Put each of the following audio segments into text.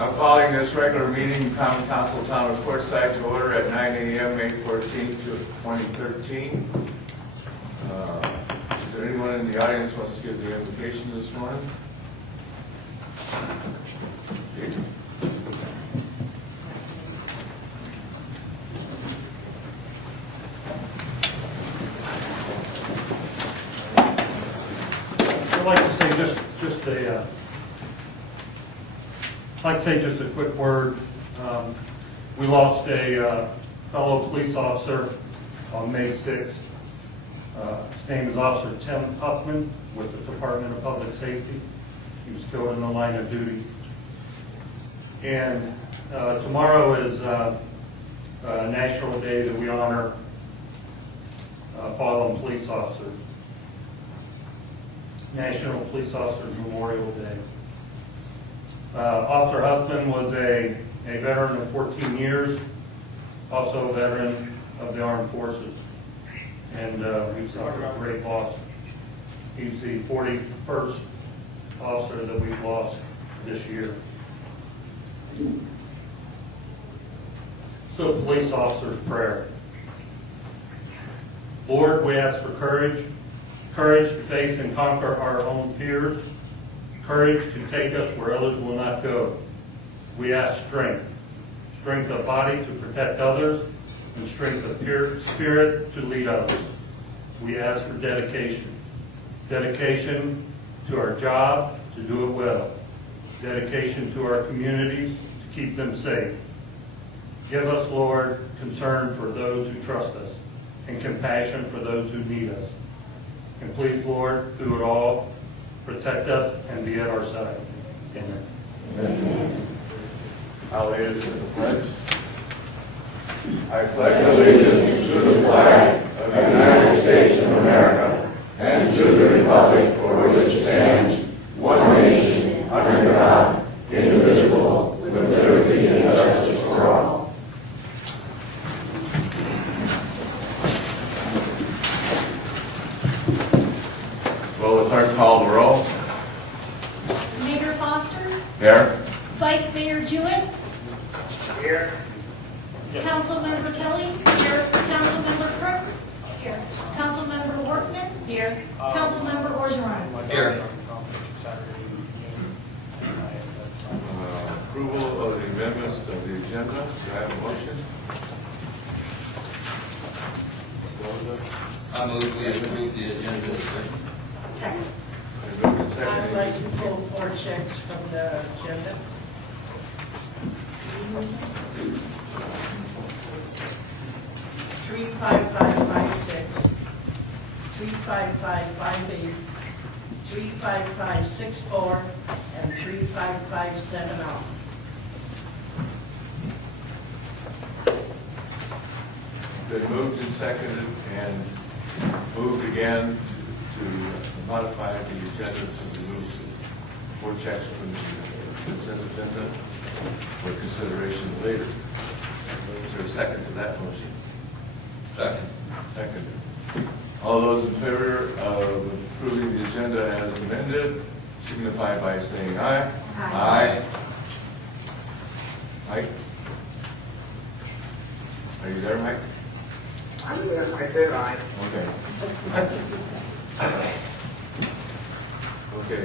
I'm calling this regular meeting, Common Council Town of Quartzsite, to order at 9 a.m. May 14th, 2013. Is there anyone in the audience who wants to give the invocation this morning? Okay. I'd like to say just a quick word. We lost a fellow police officer on May 6th. His name is Officer Tim Huffman with the Department of Public Safety. He was killed in the line of duty. And tomorrow is a national day that we honor fallen police officers. National Police Officers Memorial Day. Officer Huffman was a veteran of 14 years, also a veteran of the Armed Forces, and we suffered a great loss. He's the 41st officer that we've lost this year. So, police officer's prayer. Lord, we ask for courage to face and conquer our own fears, courage to take us where others will not go. We ask strength of body to protect others, and strength of spirit to lead others. We ask for dedication to our job, to do it well, dedication to our communities, to keep them safe. Give us, Lord, concern for those who trust us, and compassion for those who need us. And please, Lord, through it all, protect us and be at our side. Amen. Amen. I'll lead us in the pledge. I pledge allegiance to the flag of the United States of America and to the republic for which it stands, one nation, under God, indivisible, with liberty and justice for all. Will the clerk call the roll? Mayor Foster? Here. Vice Mayor Jewett? Here. Councilmember Kelly? Here. Councilmember Crooks? Here. Councilmember Workman? Here. Councilmember Orgeron? Here. Approval of the amendments of the agenda. Do I have a motion? I move we approve the agenda as written. Second. I'd like to pull 4 checks from the agenda. $35556, $35558, $35564, and $35570. Been moved and seconded and moved again to modify the agenda to remove 4 checks from the consent agenda for consideration later. Is there a second to that motion? Second. Seconded. All those in favor of approving the agenda as amended, signify by saying aye. Aye. Mike? Are you there, Mike? I'm here. I said aye. Okay. Okay.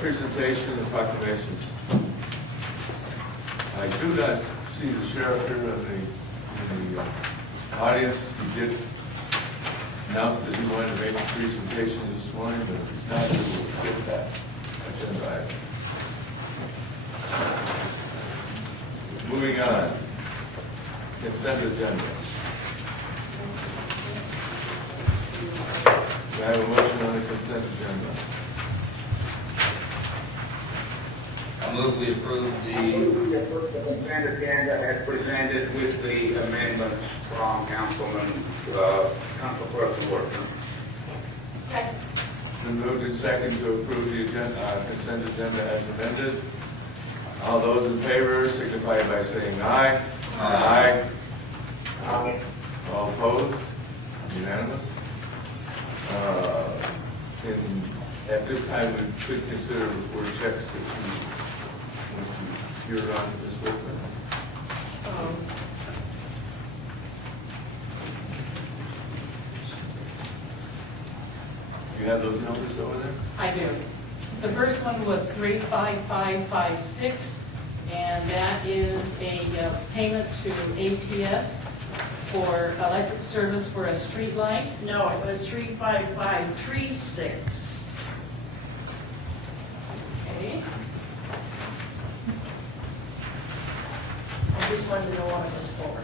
Presentation and proclamations. I do not see the sheriff here in the audience. He did announce that he wanted to make a presentation this morning, but if he's not, we will skip that agenda item. Moving on. Consent agenda. Do I have a motion on the consent agenda? I move we approve The consent agenda as presented with the amendments from Councilperson Workman. Second. Been moved and seconded to approve the agenda, consent agenda as amended. All those in favor signify by saying aye. Aye. Aye. All opposed? Unanimous. At this time, we could consider the 4 checks that you Mr. Huron, Ms. Whitman. You have those numbers over there? I do. The first one was 35556, and that is a payment to APS for electric service for a street light. No, it was 35536. Okay. I just wanted to know what it was for.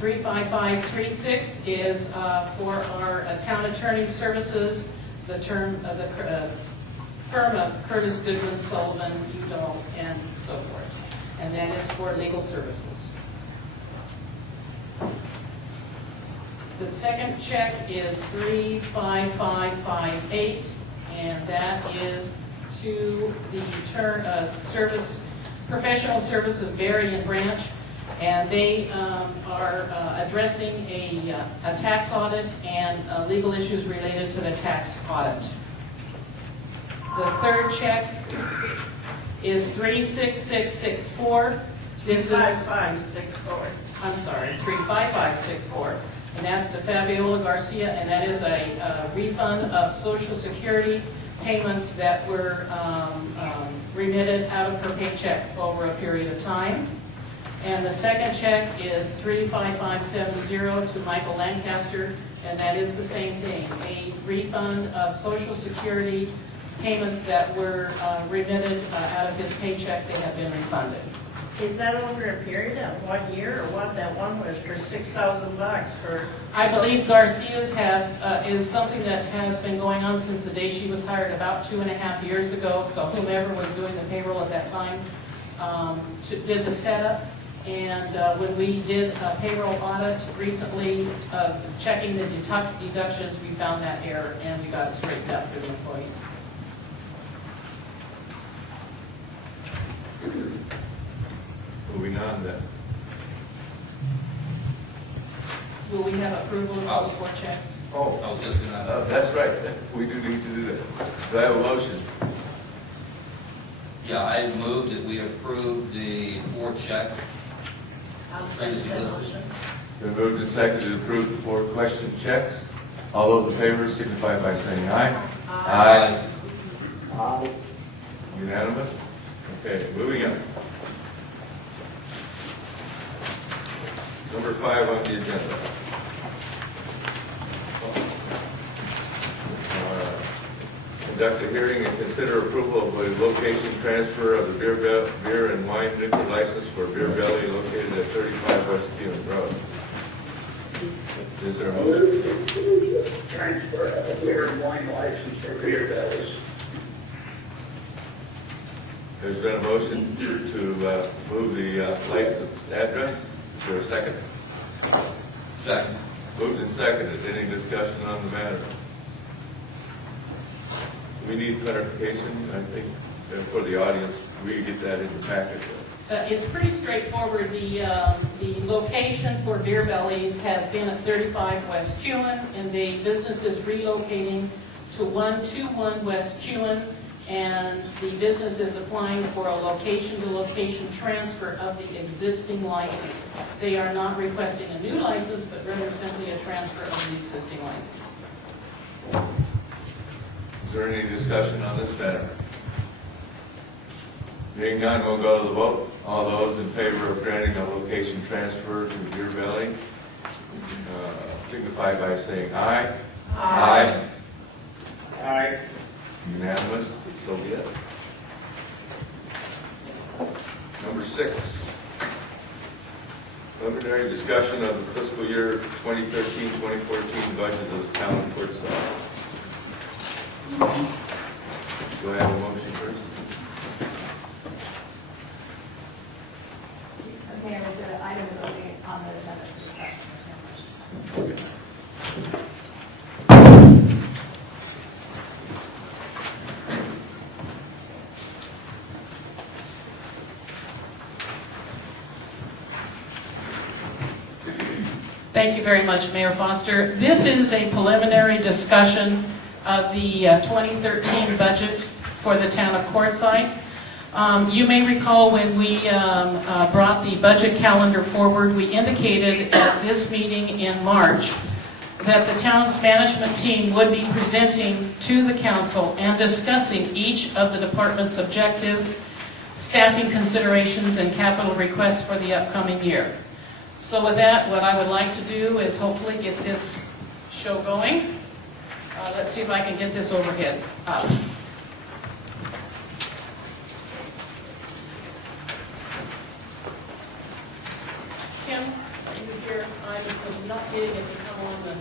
35536 is for our town attorney services, the firm of Curtis Goodwin, Sullivan, Udall, and so forth. And that is for legal services. The second check is 35558, and that is to the professional services Berry and Branch, and they are addressing a tax audit and legal issues related to the tax audit. The third check is 36664. This is 35564. I'm sorry, 35564, and that's to Fabiola Garcia, and that is a refund of Social Security payments that were remitted out of her paycheck over a period of time. And the second check is 35570 to Michael Lancaster, and that is the same thing, a refund of Social Security payments that were remitted out of his paycheck. They have been refunded. Is that over a period of 1 year, or what? That one was for $6,000 for... I believe Garcia's is something that has been going on since the day she was hired about 2.5 years ago. So whomever was doing the payroll at that time did the setup. And when we did a payroll audit recently, checking the deductions, we found that error and we got it straightened out for the employees. Moving on then. Will we have approval of those 4 checks? Oh, I was just gonna, that's right. We do need to do that. Do I have a motion? yeah, I move that we approve the 4 checks. I'll second that motion. Been moved and seconded to approve the 4 question checks. All those in favor signify by saying aye. Aye. Aye. Unanimous? Okay, moving on. Number 5 on the agenda. Conduct a hearing and consider approval of a location transfer of the beer and wine liquor license for Beer Belly located at 35 West Keelan Road. Is there a motion? Transfer of a beer and wine license for Beer Bellies. There's been a motion to move the license address. Is there a second? Second. Moved and seconded. Any discussion on the matter? We need clarification, I think, for the audience. We get that in the packet. It's pretty straightforward. The location for Beer Bellies has been at 35 West Keelan, and the business is relocating to 121 West Keelan, and the business is applying for a location-to-location transfer of the existing license. They are not requesting a new license, but rather simply a transfer of the existing license. Is there any discussion on this matter? Being none, we'll go to the vote. All those in favor of granting a location transfer to Beer Belly signify by saying aye. Aye. Aye. Unanimous, so be it. Number 6. Preliminary discussion of the fiscal year 2013-2014 budget of the town of Quartzsite. Do I have a motion first? Mayor, the items on the agenda for discussion. Okay. Thank you very much, Mayor Foster. This is a preliminary discussion of the 2013 budget for the town of Quartzsite. You may recall when we brought the budget calendar forward, we indicated at this meeting in March that the town's management team would be presenting to the council and discussing each of the department's objectives, staffing considerations, and capital requests for the upcoming year. So with that, what I would like to do is hopefully get this show going. Let's see if I can get this overhead up. Kim, are you here? I'm not getting it to come on the...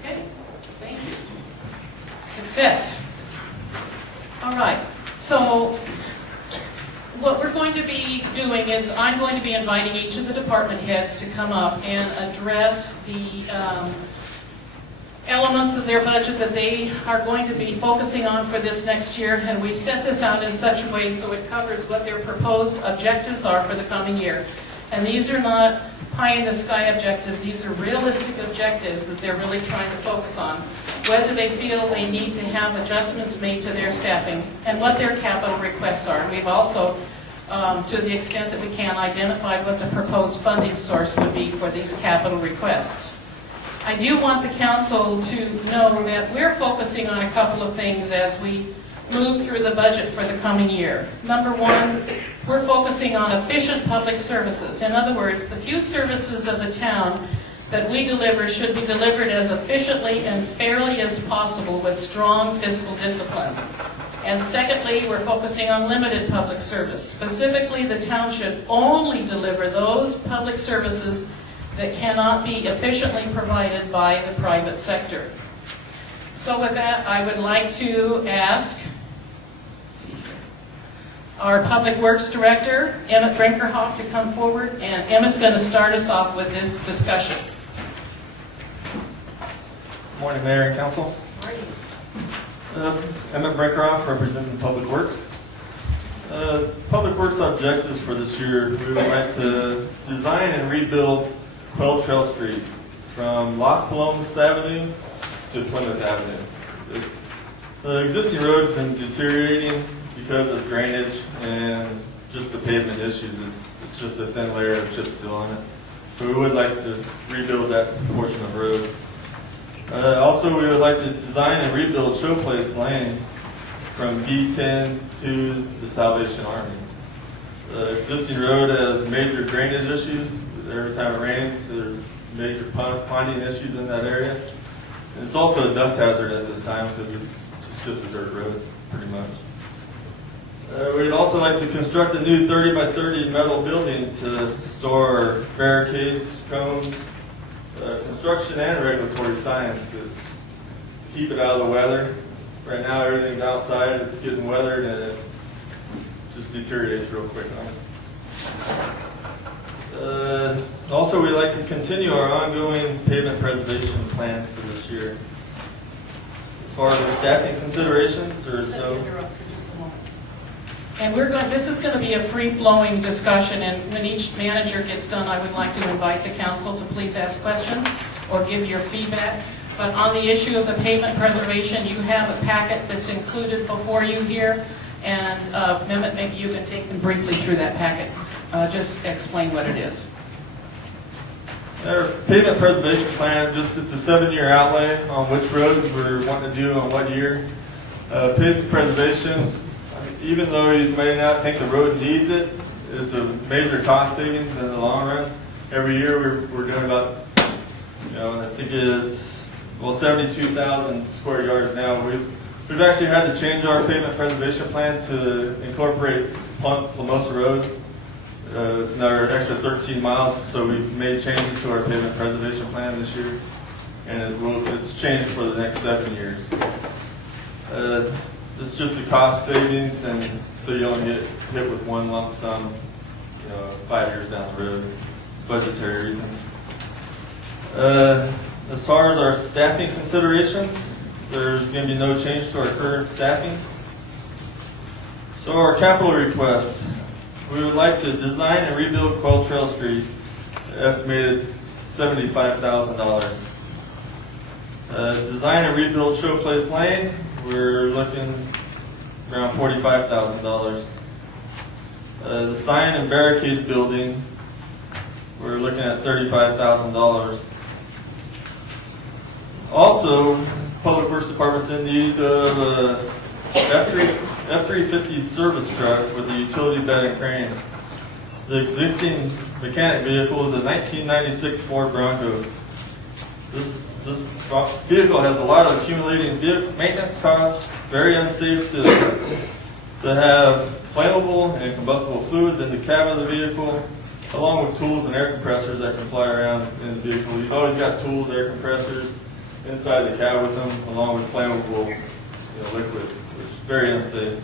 Okay, thank you. Success. All right, so what we're going to be doing is I'm going to be inviting each of the department heads to come up and address the elements of their budget that they are going to be focusing on for this next year, and we've set this out in such a way so it covers what their proposed objectives are for the coming year. And these are not pie-in-the-sky objectives, these are realistic objectives that they're really trying to focus on, whether they feel they need to have adjustments made to their staffing, and what their capital requests are. And we've also, to the extent that we can, identified what the proposed funding source would be for these capital requests. I do want the council to know that we're focusing on a couple of things as we move through the budget for the coming year. Number one, we're focusing on efficient public services. In other words, the few services of the town that we deliver should be delivered as efficiently and fairly as possible with strong fiscal discipline. And secondly, we're focusing on limited public service. Specifically, the town should only deliver those public services that cannot be efficiently provided by the private sector. So with that, I would like to ask our Public Works Director, Emmett Brinkerhoff, to come forward, and Emmett's going to start us off with this discussion. Good morning, Mayor and Council. Emmett Brinkerhoff, representing Public Works. Public Works objectives for this year, we would like to design and rebuild Quail Trail Street from Las Palomas Avenue to Plymouth Avenue. The existing road has been deteriorating because of drainage and just the pavement issues. It's just a thin layer of chip seal on it. So we would like to rebuild that portion of the road. Also, we would like to design and rebuild Showplace Lane from B10 to the Salvation Army. The existing road has major drainage issues. Every time it rains, there's major ponding issues in that area. And it's also a dust hazard at this time because it's just a dirt road, pretty much. We'd also like to construct a new 30 by 30 metal building to store barricades, cones, construction and regulatory science. It's to keep it out of the weather. Right now everything's outside, it's getting weathered, and it just deteriorates real quick on us. Also, we'd like to continue our ongoing pavement preservation plans for this year. As far as the staffing considerations, there is no... And this is going to be a free-flowing discussion, and when each manager gets done, I would like to invite the council to please ask questions or give your feedback. But on the issue of the pavement preservation, you have a packet that's included before you here, and Mehmet, maybe you can take them briefly through that packet. Just explain what it is. Our pavement preservation plan, it's a 7-year outlay on which roads we're wanting to do on what year. Pavement preservation, even though you may not think the road needs it, it's a major cost savings in the long run. Every year we're doing about, I think it's, 72,000 square yards now. We've actually had to change our pavement preservation plan to incorporate Plamosa Road. It's another extra 13 miles, so we've made changes to our pavement preservation plan this year, and it's changed for the next 7 years. It's just a cost savings, and so you don't get hit with one lump sum 5 years down the road, budgetary reasons. As far as our staffing considerations, there's going to be no change to our current staffing. So our capital request, we would like to design and rebuild Quail Trail Street, estimated $75,000. Design and rebuild Showplace Lane, we're looking around $45,000. The sign and barricades building, we're looking at $35,000. Also, Public Works Department's in need of a F-350 service truck with a utility bed and crane. The existing mechanic vehicle is a 1996 Ford Bronco. This vehicle has a lot of accumulating maintenance costs, very unsafe to have flammable and combustible fluids in the cab of the vehicle, along with tools and air compressors that can fly around in the vehicle. He's always got tools, air compressors inside the cab with him, along with flammable liquids, which is very unsafe.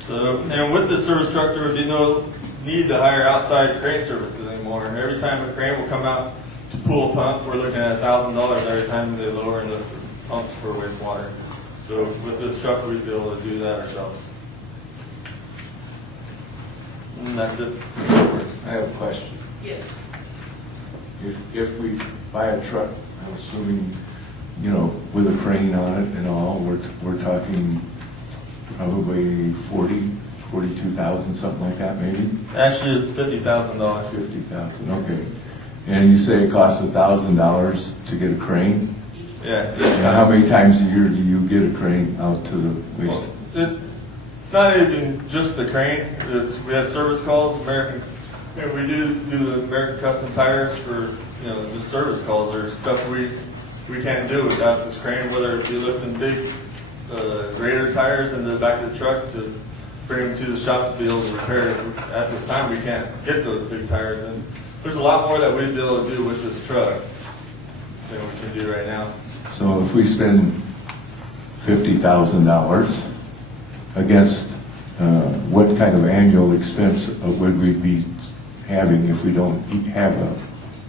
So, and with this service truck, there would be no need to hire outside crane services anymore. Every time a crane will come out to pull a pump, we're looking at $1,000 every time they lower and lift the pumps for wastewater. So with this truck, we'd be able to do that ourselves. And that's it. I have a question. Yes. If we buy a truck, I'm assuming, with a crane on it and all, we're talking probably 42,000, something like that, maybe? Actually, it's $50,000. $50,000, okay. And you say it costs $1,000 to get a crane? Yeah. And how many times a year do you get a crane out to the waste? Well, it's not even just the crane. We have service calls. We do the American Custom Tires for just service calls or stuff we can't do without this crane. Whether it be lifting big grader tires in the back of the truck to bring them to the shop to be able to repair it. At this time, we can't get those big tires, and there's a lot more that we'd be able to do with this truck than we can do right now. So if we spend $50,000 against what kind of annual expense would we be having if we don't have a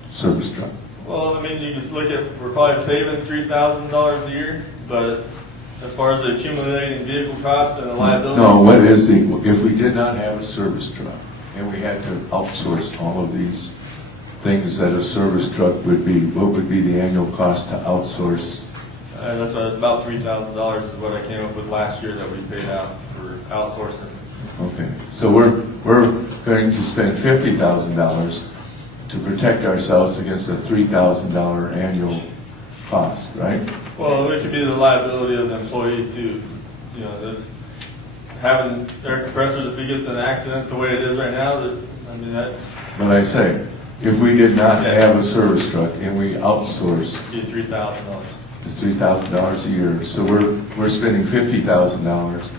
service truck? Well, I mean, you just look at, we're probably saving $3,000 a year, but as far as the accumulating vehicle costs and the liabilities. No, what is if we did not have a service truck and we had to outsource all of these things that a service truck would be, what would be the annual cost to outsource? That's about $3,000 is what I came up with last year that we paid out for outsourcing. Okay, so we're going to spend $50,000 to protect ourselves against a $3,000 annual cost, right? Well, it could be the liability of the employee too. This having air compressors, if he gets in an accident the way it is right now, that's. But I say, if we did not have a service truck and we outsourced, it'd be $3,000. It's $3,000 a year. So we're spending $50,000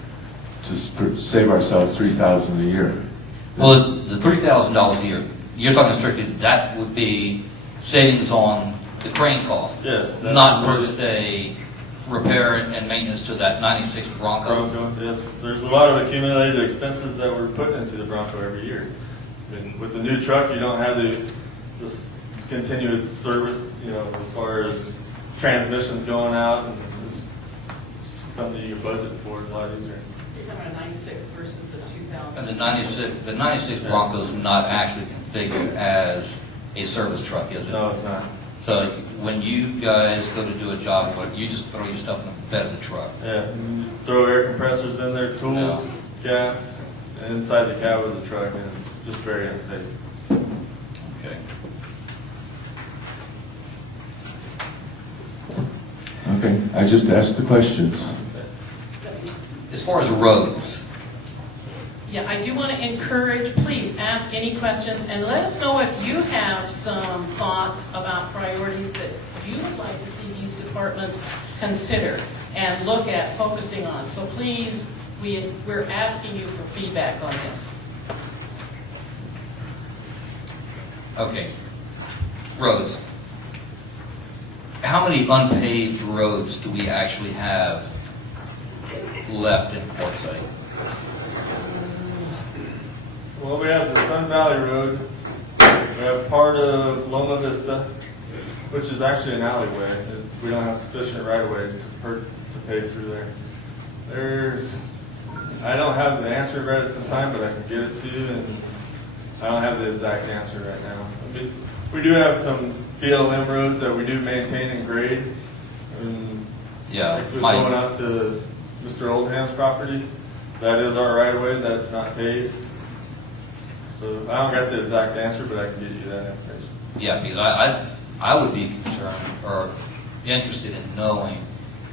to save ourselves $3,000 a year. Well, the $3,000 a year, you're talking strictly, that would be savings on the crane cost. Yes. Not per se repair and maintenance to that 96 Bronco. Yes. There's a lot of accumulated expenses that we're putting into the Bronco every year. And with the new truck, you don't have this continuous service, as far as transmissions going out, and it's just something you can budget for. It's a lot easier. You're talking about 96 versus the 2000. And the 96 Bronco is not actually configured as a service truck, is it? No, it's not. So when you guys go to do a job, you just throw your stuff in the bed of the truck. Yeah, and you throw air compressors in there, tools, gas, and inside the cab of the truck, and it's just very unsafe. Okay. Okay, I just asked the questions. As far as roads, Yeah, I do want to encourage, please ask any questions and let us know if you have some thoughts about priorities that you would like to see these departments consider and look at focusing on. So please, we're asking you for feedback on this. okay, roads. How many unpaved roads do we actually have left in Quartzsite? Well, we have the Sun Valley Road. We have part of Loma Vista, which is actually an alleyway. We don't have sufficient right-of-way to pave through there. I don't have the answer right at this time, but I can get it to you, and I don't have the exact answer right now. We do have some BLM roads that we do maintain and grade. Yeah, Like going out to Mr. Oldham's property, that is our right-of-way, that's not paved. So I don't got the exact answer, but I can get you that information. Yeah, because I would be concerned or interested in knowing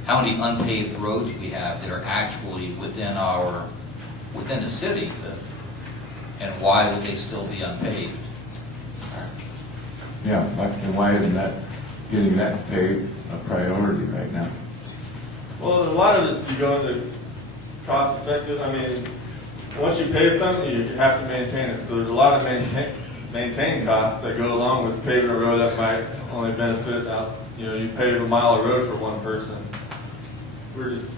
how many unpaved roads we have that are actually within the city, and why would they still be unpaved? Yeah, and why isn't that, getting that paved a priority right now? Well, a lot of it, you go into cost effective. I mean, once you pave something, you have to maintain it. So there's a lot of maintain costs that go along with paving a road that might only benefit out. You pave a mile of road for one person. We're just,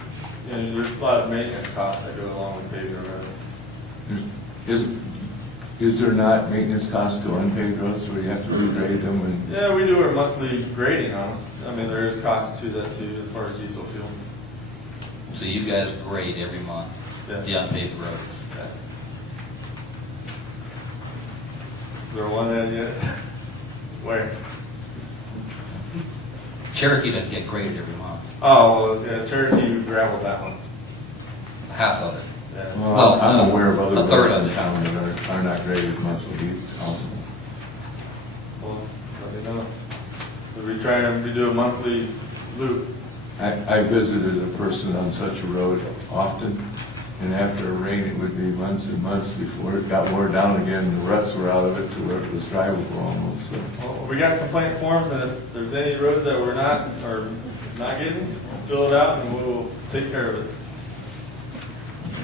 there's a lot of maintenance costs that go along with paving a road. Is there not maintenance costs to unpaved roads where you have to regrade them? Yeah, we do our monthly grading on them. I mean, there is costs to that too, as far as diesel fuel. So you guys grade every month the unpaved roads. Yeah. Is there one that yet? Where? Cherokee doesn't get graded every month. Oh, well, yeah, Cherokee, we gravelled that one. Half of it. Yeah. Well, I'm aware of other a third roads of in it. town that are not graded monthly also. Well, let me know. So we try and do a monthly loop. I visited a person on such a road often, and after a rain, it would be months and months before it got wore down again. The ruts were out of it to where it was drivable almost. So. Well, we got complaint forms, and if there's any roads that we're not getting, fill it out, and we'll take care of it.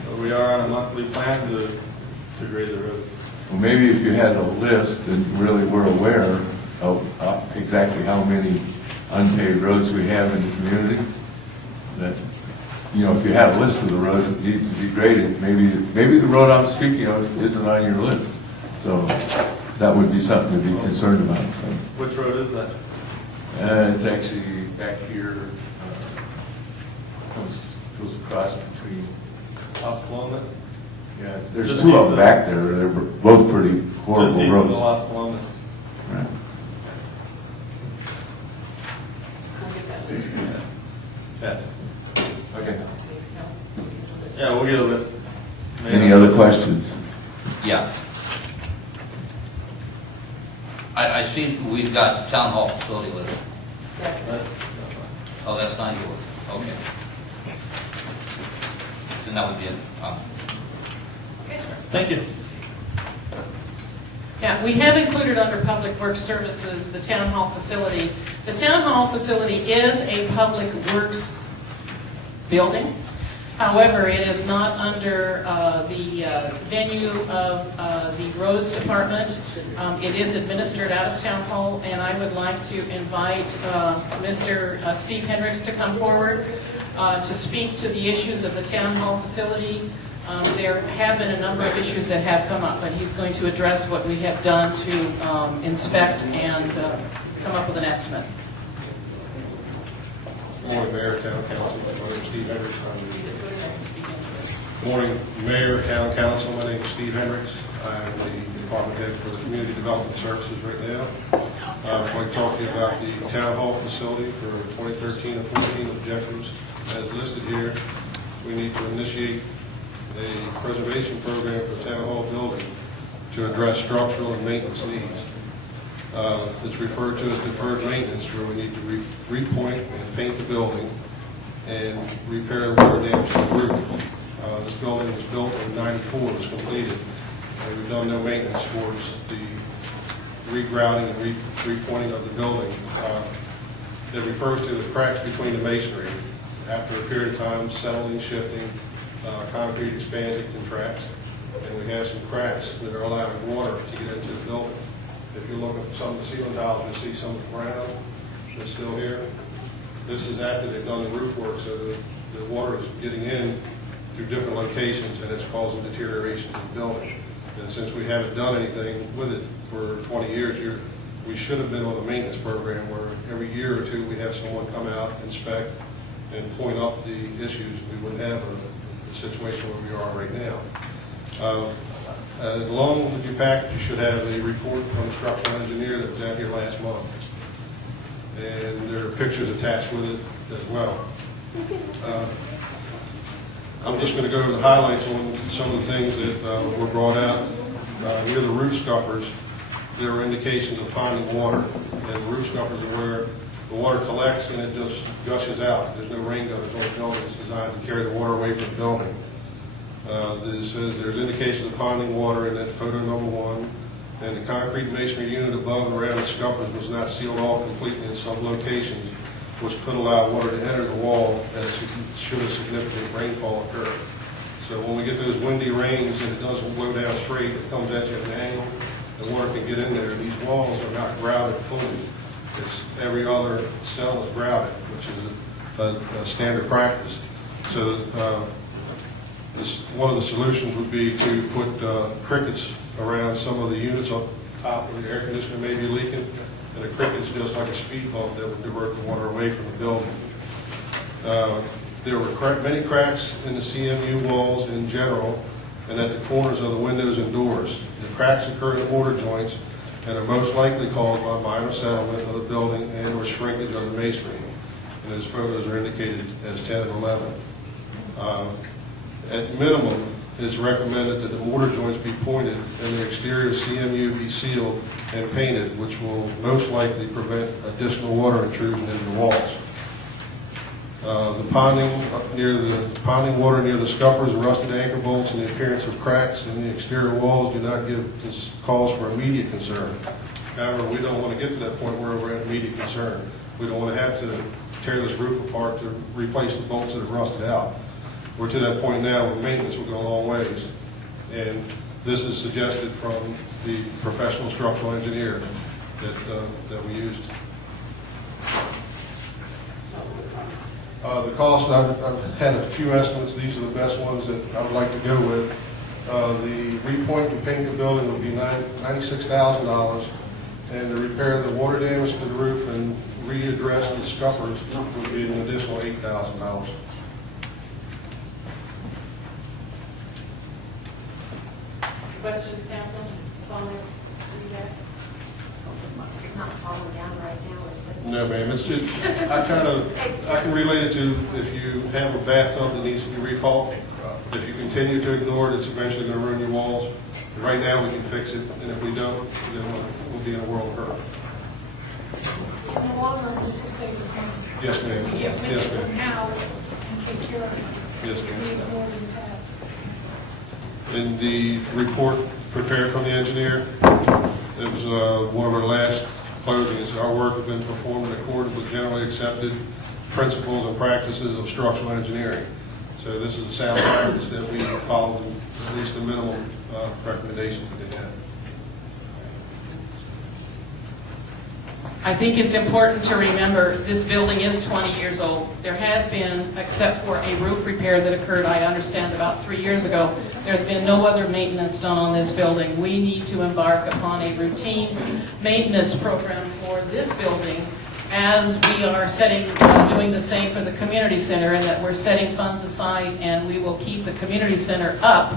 So we are on a monthly plan to grade the roads. Well, maybe if you had a list and really were aware of exactly how many unpaved roads we have in the community, that, if you had a list of the roads that need to be graded, maybe the road I'm speaking of isn't on your list. So that would be something to be concerned about. So. Which road is that? It's actually back here, goes across between. Las Palomas? Yeah, there's Just two east of them of- back there. They're both pretty horrible Just east roads. of the Las Palomas. Right. I'll get that later. Yeah. Okay. Yeah, we'll get a list. Any other questions? Yeah. I see we've got the town hall facility list. Oh, that's not yours. Okay. Then that would be it. Thank you. Yeah, we have included under Public Works Services the Town Hall facility. The Town Hall facility is a Public Works building. However, it is not under the venue of the Roads Department. It is administered out of Town Hall, and I would like to invite Mr. Steve Hendricks to come forward to speak to the issues of the Town Hall facility. There have been a number of issues that have come up, but he's going to address what we have done to inspect and come up with an estimate. Good morning, Mayor, Town Council. My name is Steve Hendricks. Good morning, Mayor, Town Council. My name is Steve Hendricks. I'm the Department Head for the Community Development Services right now. I'd like to talk to you about the Town Hall facility for 2013 and 14 objectives. As listed here, we need to initiate a preservation program for the Town Hall building to address structural and maintenance needs. It's referred to as deferred maintenance, where we need to repoint and paint the building and repair the water damage to the roof. This building was built in '94, it was completed, and we've done no maintenance towards the regrouting and repointing of the building. It refers to the cracks between the masonry. After a period of time, settling, shifting, concrete expands and contracts, and we have some cracks that are allowing water to get into the building. If you look at some of the ceiling tiles, you'll see some of the brown that's still here. This is after they've done the roof work, so the water is getting in through different locations, and it's causing deterioration in the building. And since we haven't done anything with it for 20 years, we should have been on a maintenance program where every year or two we have someone come out, inspect, and point up the issues. We wouldn't have a situation where we are right now. Along with your package, you should have a report from the structural engineer that was out here last month. And there are pictures attached with it as well. I'm just going to go over the highlights on some of the things that were brought out. Near the roof scuppers, there were indications of ponding water. And roof scuppers are where the water collects and it just gushes out. There's no rain gutters on the building. It's designed to carry the water away from the building. This says there's indications of ponding water in that photo number 1. And the concrete masonry unit above and around the scuppers was not sealed off completely in some locations, which could allow water to enter the wall should a significant rainfall occur. So when we get those windy rains and it doesn't blow down straight, it comes at you at an angle, the water can get in there. These walls are not grouted fully. It's every other cell is grouted, which is a standard practice. So one of the solutions would be to put crickets around some of the units up top where the air conditioner may be leaking, and the cricket's just like a speed bump that would divert the water away from the building. There were many cracks in the CMU walls in general and at the corners of the windows and doors. The cracks occur in mortar joints and are most likely caused by minor settlement of the building and or shrinkage of the masonry. And those photos are indicated as 10 and 11. At minimum, it's recommended that the mortar joints be pointed and the exterior CMU be sealed and painted, which will most likely prevent additional water intrusion into the walls. The ponding water near the scuppers, rusted anchor bolts, and the appearance of cracks in the exterior walls do not give this cause for immediate concern. However, we don't want to get to that point where we're at immediate concern. We don't want to have to tear this roof apart to replace the bolts that have rusted out. We're to that point now where maintenance will go a long ways. And this is suggested from the professional structural engineer that we used. The cost, I've had a few estimates. These are the best ones that I would like to go with. The repoint and paint the building would be $96,000, and the repair of the water damage to the roof and readdress the scuppers would be an additional $8,000. Questions, council? Comments? It's not falling down right now, is it? No, ma'am. It's just I can relate it to if you have a bathtub that needs to be recalled. If you continue to ignore it, it's eventually going to ruin your walls. Right now, we can fix it, and if we don't, then we'll be in a world of hurt. In the long run, this will save us money. Yes, ma'am. We get rid Yes, of it ma'am. now and take care of it. Yes, ma'am. We ignore it in the past. In the report prepared from the engineer, it was one of our last closings. Our work has been performed in accordance with generally accepted principles and practices of structural engineering. So this is a sound practice that we follow, at least the minimum recommendations that they have. I think it's important to remember this building is 20 years old. There has been, except for a roof repair that occurred, I understand, about 3 years ago, there's been no other maintenance done on this building. We need to embark upon a routine maintenance program for this building as we are doing the same for the community center, and that we're setting funds aside and we will keep the community center up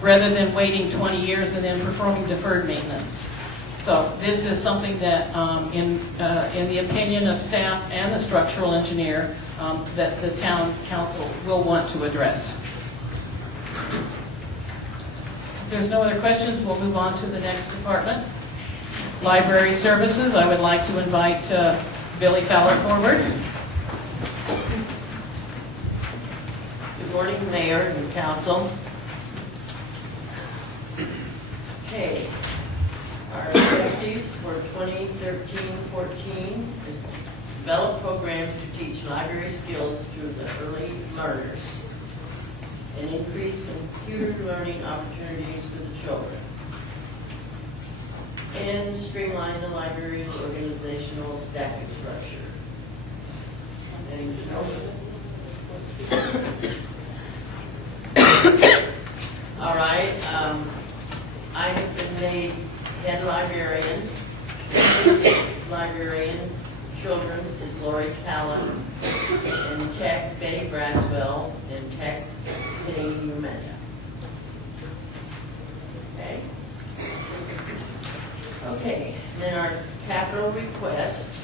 rather than waiting 20 years and then performing deferred maintenance. So this is something that, in the opinion of staff and the structural engineer, that the town council will want to address. If there's no other questions, we'll move on to the next department. Library services. I would like to invite Billy Fowler forward. Good morning, Mayor and Council. Okay, our objectives for 2013-14 is to develop programs to teach library skills to the early learners and increase computer learning opportunities for the children, and streamline the library's organizational staffing structure. Anything else? All right. Children's is Lori Callan, and Tech Betty Braswell, and Tech Penny Umenta. Okay. Okay, then our capital request.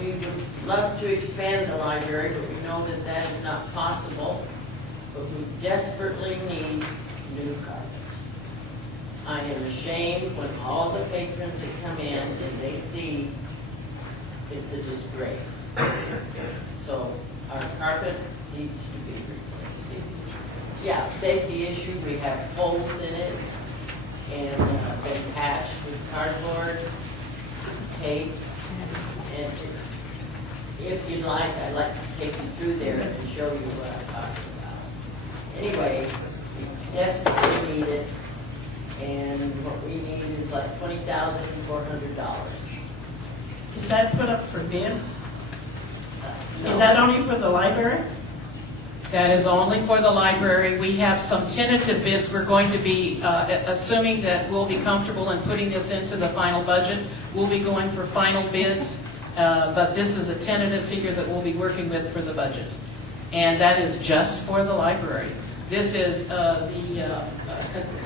We would love to expand the library, but we know that that is not possible. But we desperately need new carpet. I am ashamed when all the patrons that come in and they see it's a disgrace. So our carpet needs to be replaced. Yeah, safety issue, we have holes in it and been patched with cardboard, tape, and if you'd like, I'd like to take you through there and show you what I'm talking about. Anyway, we desperately need it, and what we need is like $20,400. Is that put up for bid? Is that only for the library? That is only for the library. We have some tentative bids. We're going to be, assuming that we'll be comfortable in putting this into the final budget, we'll be going for final bids, but this is a tentative figure that we'll be working with for the budget. And that is just for the library. This is the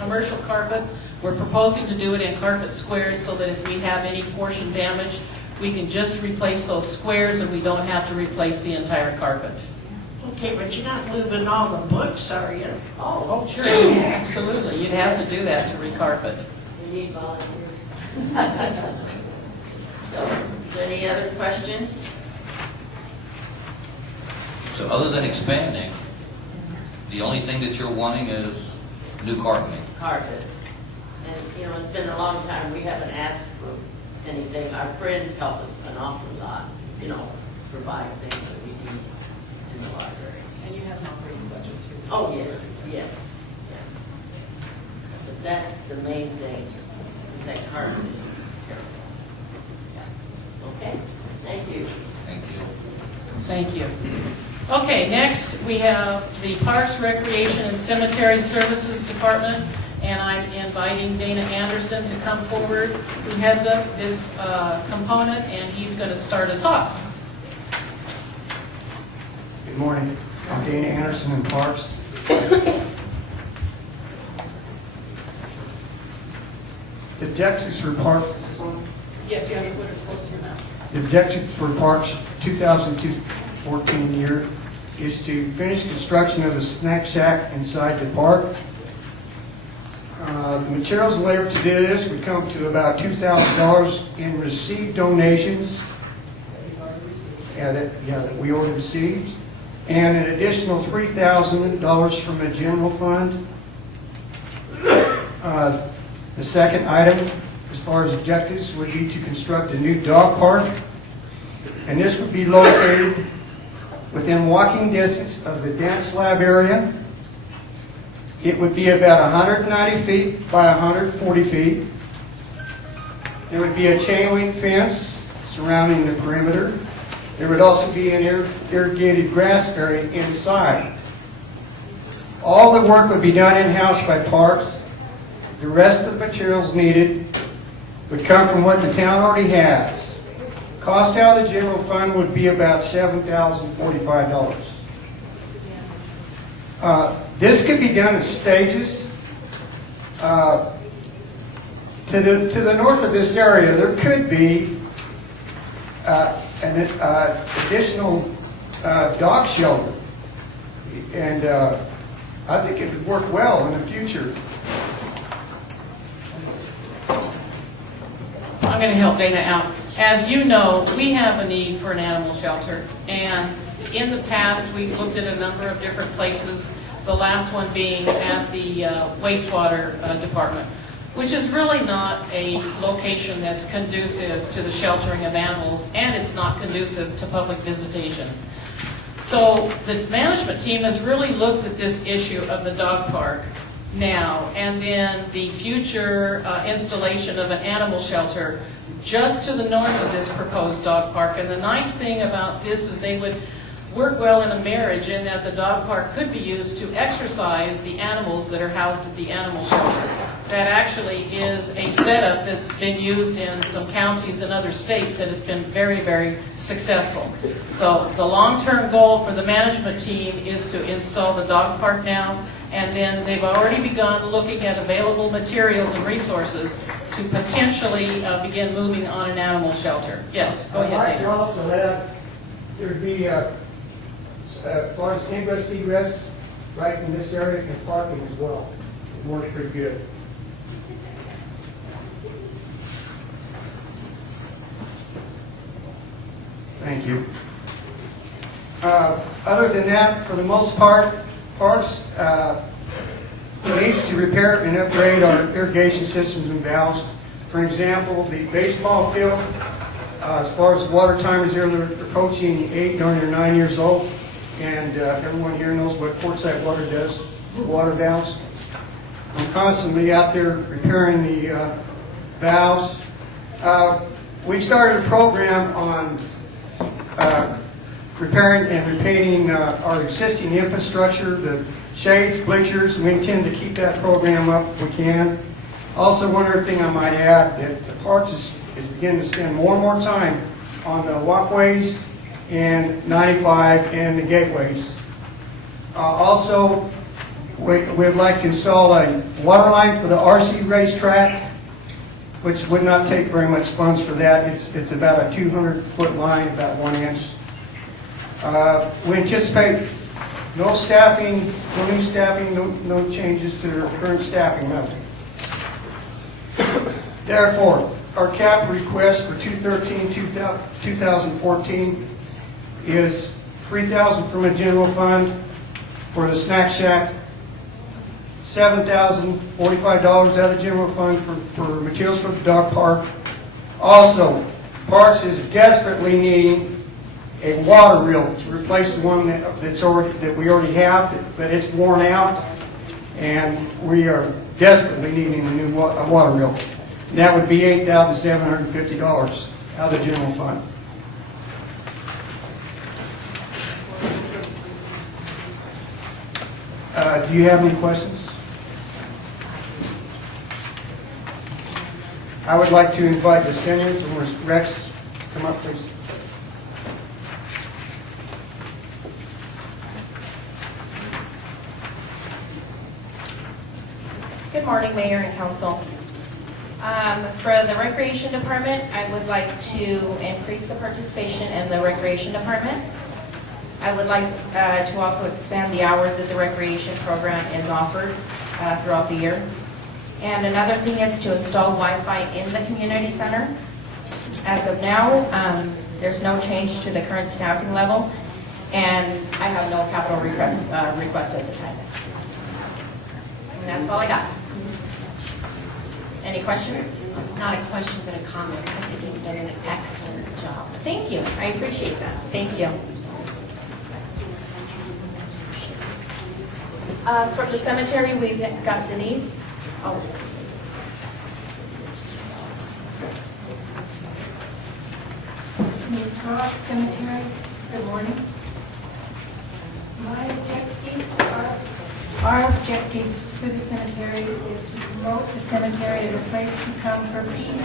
commercial carpet. We're proposing to do it in carpet squares so that if we have any portion damaged, we can just replace those squares and we don't have to replace the entire carpet. Okay, but you're not moving all the books, are you? Oh, sure, absolutely. You'd have to do that to recarpet. We need volunteers. So, is there any other questions? So other than expanding, the only thing that you're wanting is new carpeting. Carpet. And, you know, it's been a long time. We haven't asked for anything. Our friends help us an awful lot, you know, provide things that we need in the library. And you have an operating budget too. Oh, yes, yes, yes. But that's the main thing, is that carpet is terrible. Yeah. Okay, thank you. Thank you. Thank you. Okay, next we have the Parks, Recreation, and Cemetery Services Department, and I'm inviting Dana Anderson to come forward, who heads up this component, and he's going to start us off. Good morning. I'm Dana Anderson in Parks. The objectives for Parks. Yes, you have to put it close to your mouth. The objectives for Parks 2014 year is to finish construction of a snack shack inside the park. The materials and labor to do this would come to about $2,000 in received donations. That we already received, and an additional $3,000 from the general fund. The second item, as far as objectives, would be to construct a new dog park, and this would be located within walking distance of the dance lab area. It would be about 190 feet by 140 feet. There would be a chain link fence surrounding the perimeter. There would also be an irrigated grass area inside. All the work would be done in-house by Parks. The rest of the materials needed would come from what the town already has. Cost out of the general fund would be about $7,045. This could be done in stages. To the north of this area, there could be an additional dog shelter, and I think it would work well in the future. I'm going to help Dana out. As you know, we have a need for an animal shelter, and in the past we've looked at a number of different places, the last one being at the wastewater department, which is really not a location that's conducive to the sheltering of animals, and it's not conducive to public visitation. So the management team has really looked at this issue of the dog park now, and then the future installation of an animal shelter just to the north of this proposed dog park. And the nice thing about this is they would work well in a marriage, in that the dog park could be used to exercise the animals that are housed at the animal shelter. that actually is a setup that's been used in some counties in other states that has been very, very successful. So the long-term goal for the management team is to install the dog park now, and then they've already begun looking at available materials and resources to potentially begin moving on an animal shelter. Yes, go ahead, I'd like to Dana. also add, there'd be, as far as ingress, egress, right in this area, and parking as well. It works pretty good. Thank you. Other than that, for the most part, Parks needs to repair and upgrade our irrigation systems and valves. For example, the baseball field, as far as water timers there, they're coaching 8, 9, or 9 years old, and everyone here knows what quartzite water does for water valves. I'm constantly out there repairing the valves. We started a program on repairing and repainting our existing infrastructure, the shades, bleachers. We intend to keep that program up if we can. Also, one other thing I might add, that the Parks is beginning to spend more and more time on the walkways and 95 and the gateways. Also, we'd like to install a water line for the RC racetrack, which would not take very much funds for that. It's about a 200-foot line, about 1 inch. We anticipate no staffing, no new staffing, no changes to our current staffing level. Therefore, our capital request for 2013-2014 is $3,000 from a general fund for the snack shack, $7,045 out of the general fund for materials for the dog park. Also, Parks is desperately needing a water reel to replace the one that we already have, but it's worn out, and we are desperately needing a new water reel. And that would be $8,750 out of the general fund. Do you have any questions? I would like to invite the senators or Rex, come up please. Good morning, Mayor and Council. For the Recreation Department, I would like to increase the participation in the Recreation Department. I would like to also expand the hours that the recreation program is offered throughout the year. And another thing is to install Wi-Fi in the community center. As of now, there's no change to the current staffing level, and I have no capital request at the time. And that's all I got. Any questions? Not a question, but a comment. I think you've done an excellent job. Thank you. I appreciate that. Thank you. From the cemetery, we've got Denise. Oh. Ms. Ross, Cemetery, good morning. Our objectives for the cemetery is to promote the cemetery as a place to come for peace,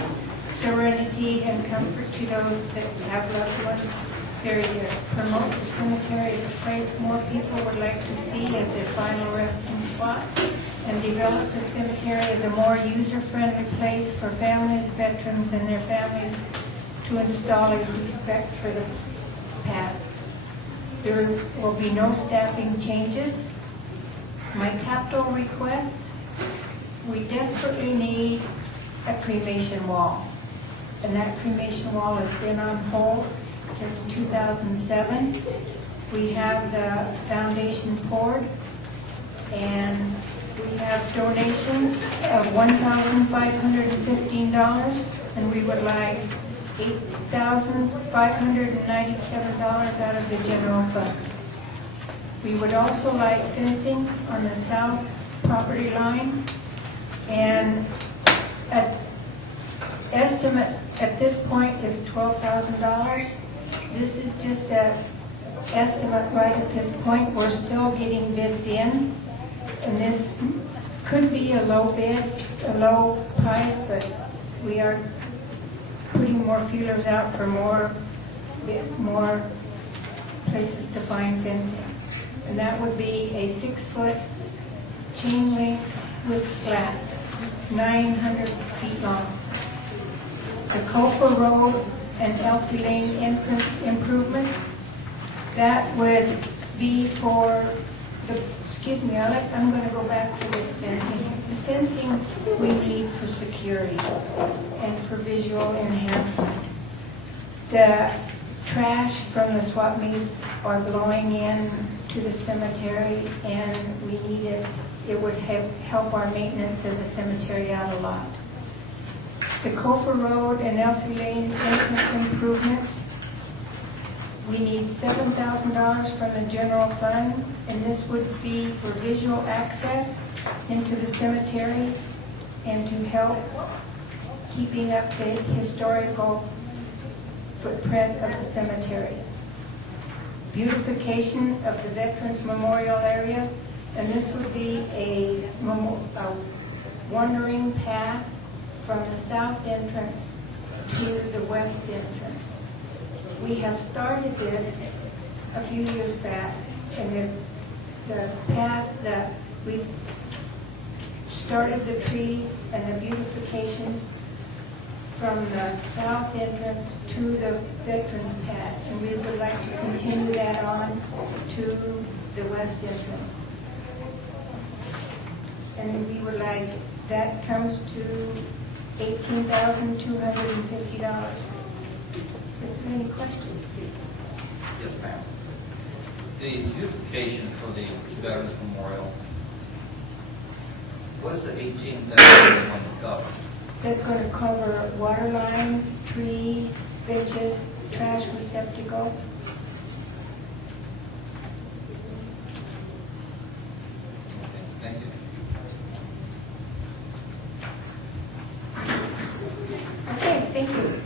serenity, and comfort to those that have loved ones buried there. Promote the cemetery as a place more people would like to see as their final resting spot, and develop the cemetery as a more user-friendly place for families, veterans, and their families to install in respect for the past. There will be no staffing changes. My capital requests, we desperately need a cremation wall. And that cremation wall has been on hold since 2007. We have the foundation poured, and we have donations of $1,515, and we would like $8,597 out of the general fund. We would also like fencing on the south property line, and an estimate at this point is $12,000. This is just an estimate right at this point. We're still getting bids in, and this could be a low bid, a low price, but we are putting more feelers out for more places to find fencing. And that would be a 6-foot chain link with slats, 900 feet long. The Cofer Road and Elsie Lane entrance improvements, that would be for the, excuse me, I'm going to go back for this fencing. The fencing we need for security and for visual enhancement. The trash from the swap meets are blowing in to the cemetery, and we need it. It would help our maintenance of the cemetery out a lot. The Cofer Road and Elsie Lane entrance improvements, we need $7,000 from the general fund, and this would be for visual access into the cemetery and to help keeping up the historical footprint of the cemetery. Beautification of the Veterans Memorial area, and this would be a wandering path from the south entrance to the west entrance. We have started this a few years back, and the path that we've started the trees and the beautification from the south entrance to the veterans path, and we would like to continue that on to the west entrance. And we would like, that comes to $18,250. Is there any questions, please? Yes, ma'am. The beautification for the Veterans Memorial, what is the 18,000 going to cover? That's going to cover water lines, trees, benches, trash receptacles. Okay, thank you. Okay, thank you.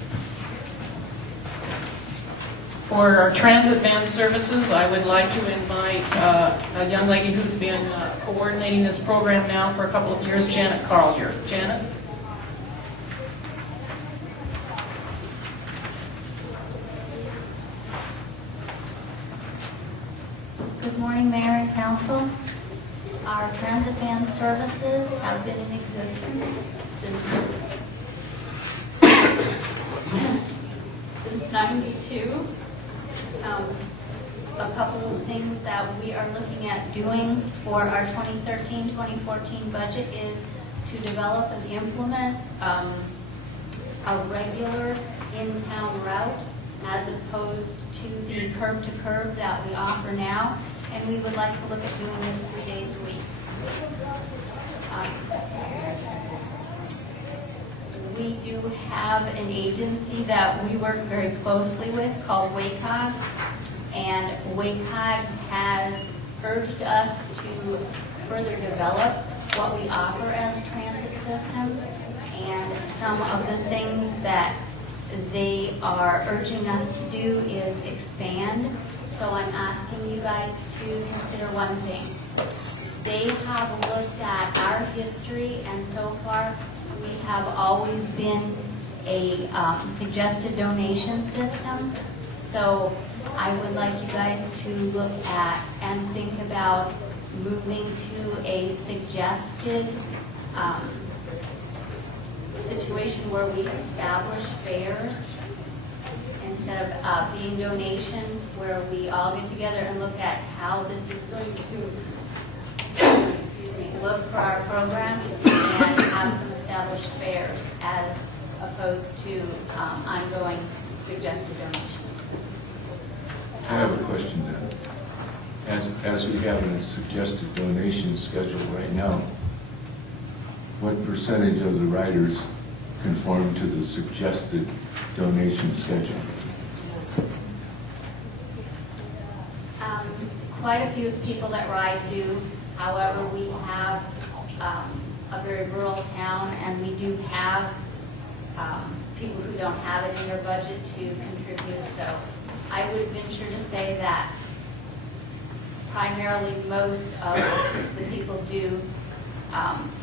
For our transit van services, I would like to invite a young lady who's been coordinating this program now for a couple of years, Janet Carlier. Janet? Good morning, Mayor and Council. Our transit van services have been in existence since 92. A couple of things that we are looking at doing for our 2013-2014 budget is to develop and implement a regular in-town route as opposed to the curb-to-curb that we offer now, and we would like to look at doing this 3 days a week. We do have an agency that we work very closely with called WACOG, and WACOG has urged us to further develop what we offer as a transit system, and some of the things that they are urging us to do is expand. So I'm asking you guys to consider one thing. They have looked at our history, and so far we have always been a suggested donation system. So I would like you guys to look at and think about moving to a suggested situation where we establish fares instead of being donation, where we all get together and look at how this is going to look for our program and have some established fares as opposed to ongoing suggested donations. I have a question then. As we have a suggested donation schedule right now, what percentage of the riders conform to the suggested donation schedule? Quite a few of the people that ride do. However, we have a very rural town, and we do have people who don't have it in their budget to contribute. So I would venture to say that primarily most of the people do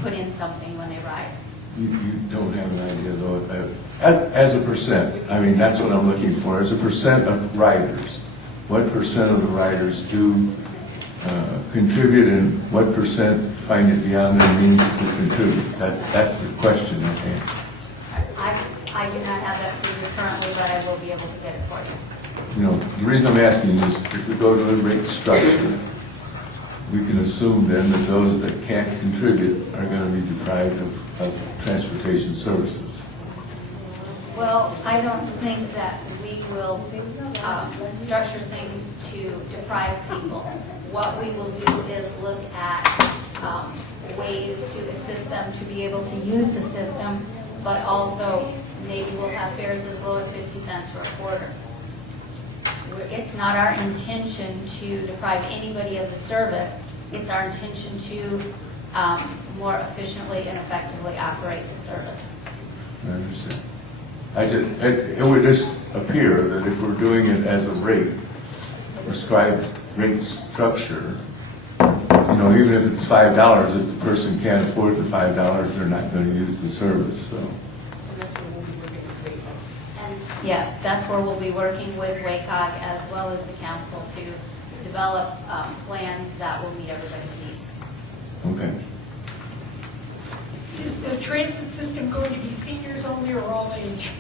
put in something when they ride. You don't have an idea though, as a percent, I mean, that's what I'm looking for, as a percent of riders. What percent of the riders do contribute and what percent find it beyond their means to contribute? That's the question at hand. I do not have that figure currently, but I will be able to get it for you. You know, the reason I'm asking is if we go to a rate structure, we can assume then that those that can't contribute are going to be deprived of transportation services. Well, I don't think that we will structure things to deprive people. What we will do is look at ways to assist them to be able to use the system, but also maybe we'll have fares as low as 50 cents for a quarter. It's not our intention to deprive anybody of the service. It's our intention to more efficiently and effectively operate the service. I understand. It would just appear that if we're doing it as a rate, prescribed rate structure, you know, even if it's $5, if the person can't afford the $5, they're not going to use the service. So. Yes, that's where we'll be working with WACOG as well as the council to develop plans that will meet everybody's needs. Okay. Is the transit system going to be seniors only or all age?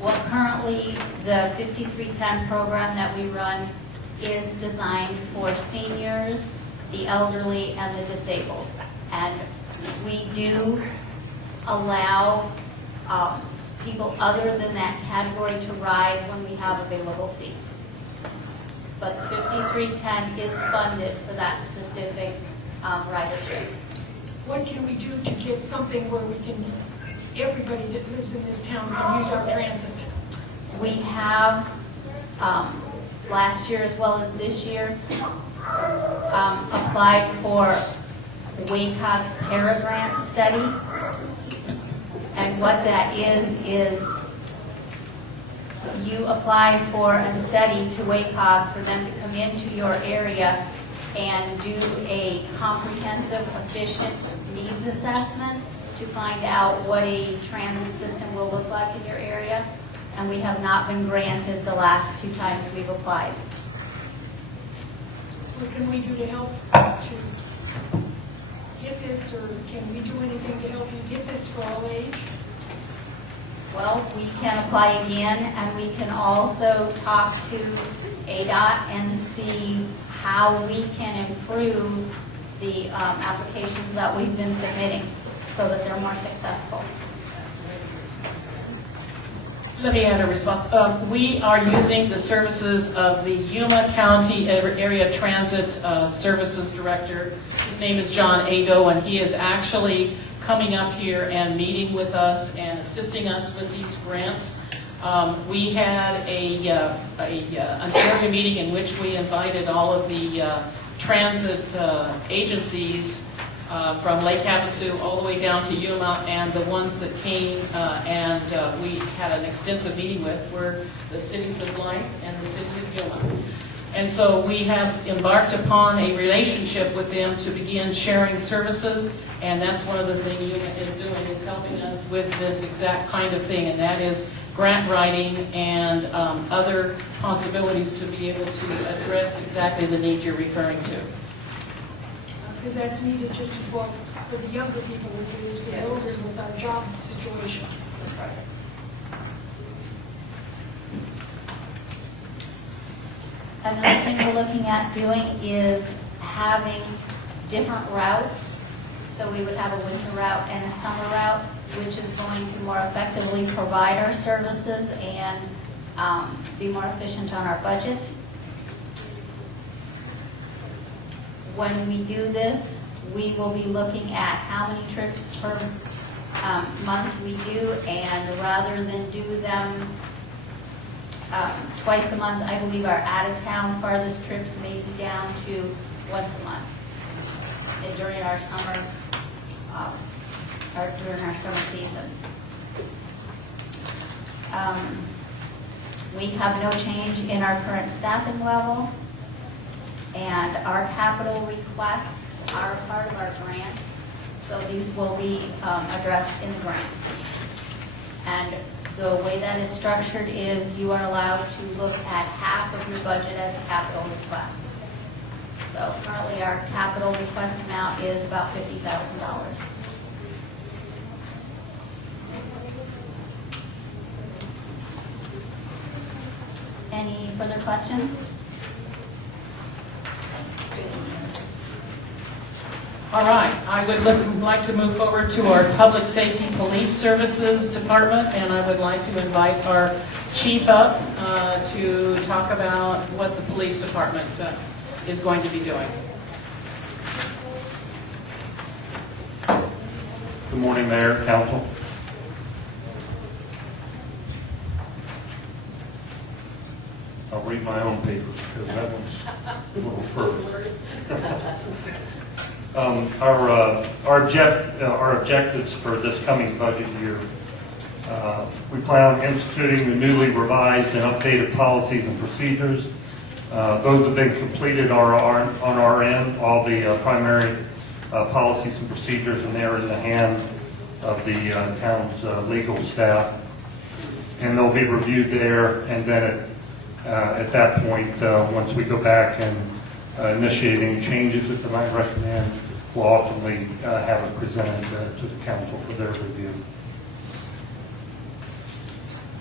Well, currently, the 5310 program that we run is designed for seniors, the elderly, and the disabled. And we do allow people other than that category to ride when we have available seats. But the 5310 is funded for that specific ridership. What can we do to get something where we can, everybody that lives in this town can use our transit? We have, last year as well as this year, applied for WACOG's Paragrant study. And what that is you apply for a study to WACOG for them to come into your area and do a comprehensive, efficient needs assessment to find out what a transit system will look like in your area. And we have not been granted the last 2 times we've applied. What can we do to help to get this, or can we do anything to help you get this for all age? Well, we can apply again, and we can also talk to ADOT and see how we can improve the applications that we've been submitting so that they're more successful. Let me add a response. We are using the services of the Yuma County Area Transit Services Director. His name is John Ado, and he is actually coming up here and meeting with us and assisting us with these grants. We had an area meeting in which we invited all of the transit agencies from Lake Havasu all the way down to Yuma, and the ones that came and we had an extensive meeting with were the cities of Blythe and the city of Yuma. And so we have embarked upon a relationship with them to begin sharing services, and that's one of the things Yuma is doing, is helping us with this exact kind of thing, and that is grant writing and other possibilities to be able to address exactly the need you're referring to. Because that's needed just as well for the younger people as it is for the older with our job situation. Another thing we're looking at doing is having different routes. So we would have a winter route and a summer route, which is going to more effectively provide our services and be more efficient on our budget. When we do this, we will be looking at how many trips per month we do, and rather than do them twice a month, I believe our out-of-town farthest trips may be down to once a month during our summer season. We have no change in our current staffing level, And our capital requests are a part of our grant, so these will be addressed in the grant. And the way that is structured is you are allowed to look at half of your budget as a capital request. So currently our capital request amount is about $50,000. Any further questions? All right, I would like to move forward to our Public Safety Police Services Department, and I would like to invite our chief up to talk about what the police department is going to be doing. Good morning, Mayor, Council. I'll read my own paper because that one's a little further. Our objectives for this coming budget year. We plan on instituting the newly revised and updated policies and procedures. Those have been completed on our end. All the primary policies and procedures are there in the hand of the town's legal staff. And they'll be reviewed there, and then at that point, once we go back and initiate any changes that they might recommend, we'll ultimately have it presented to the council for their review.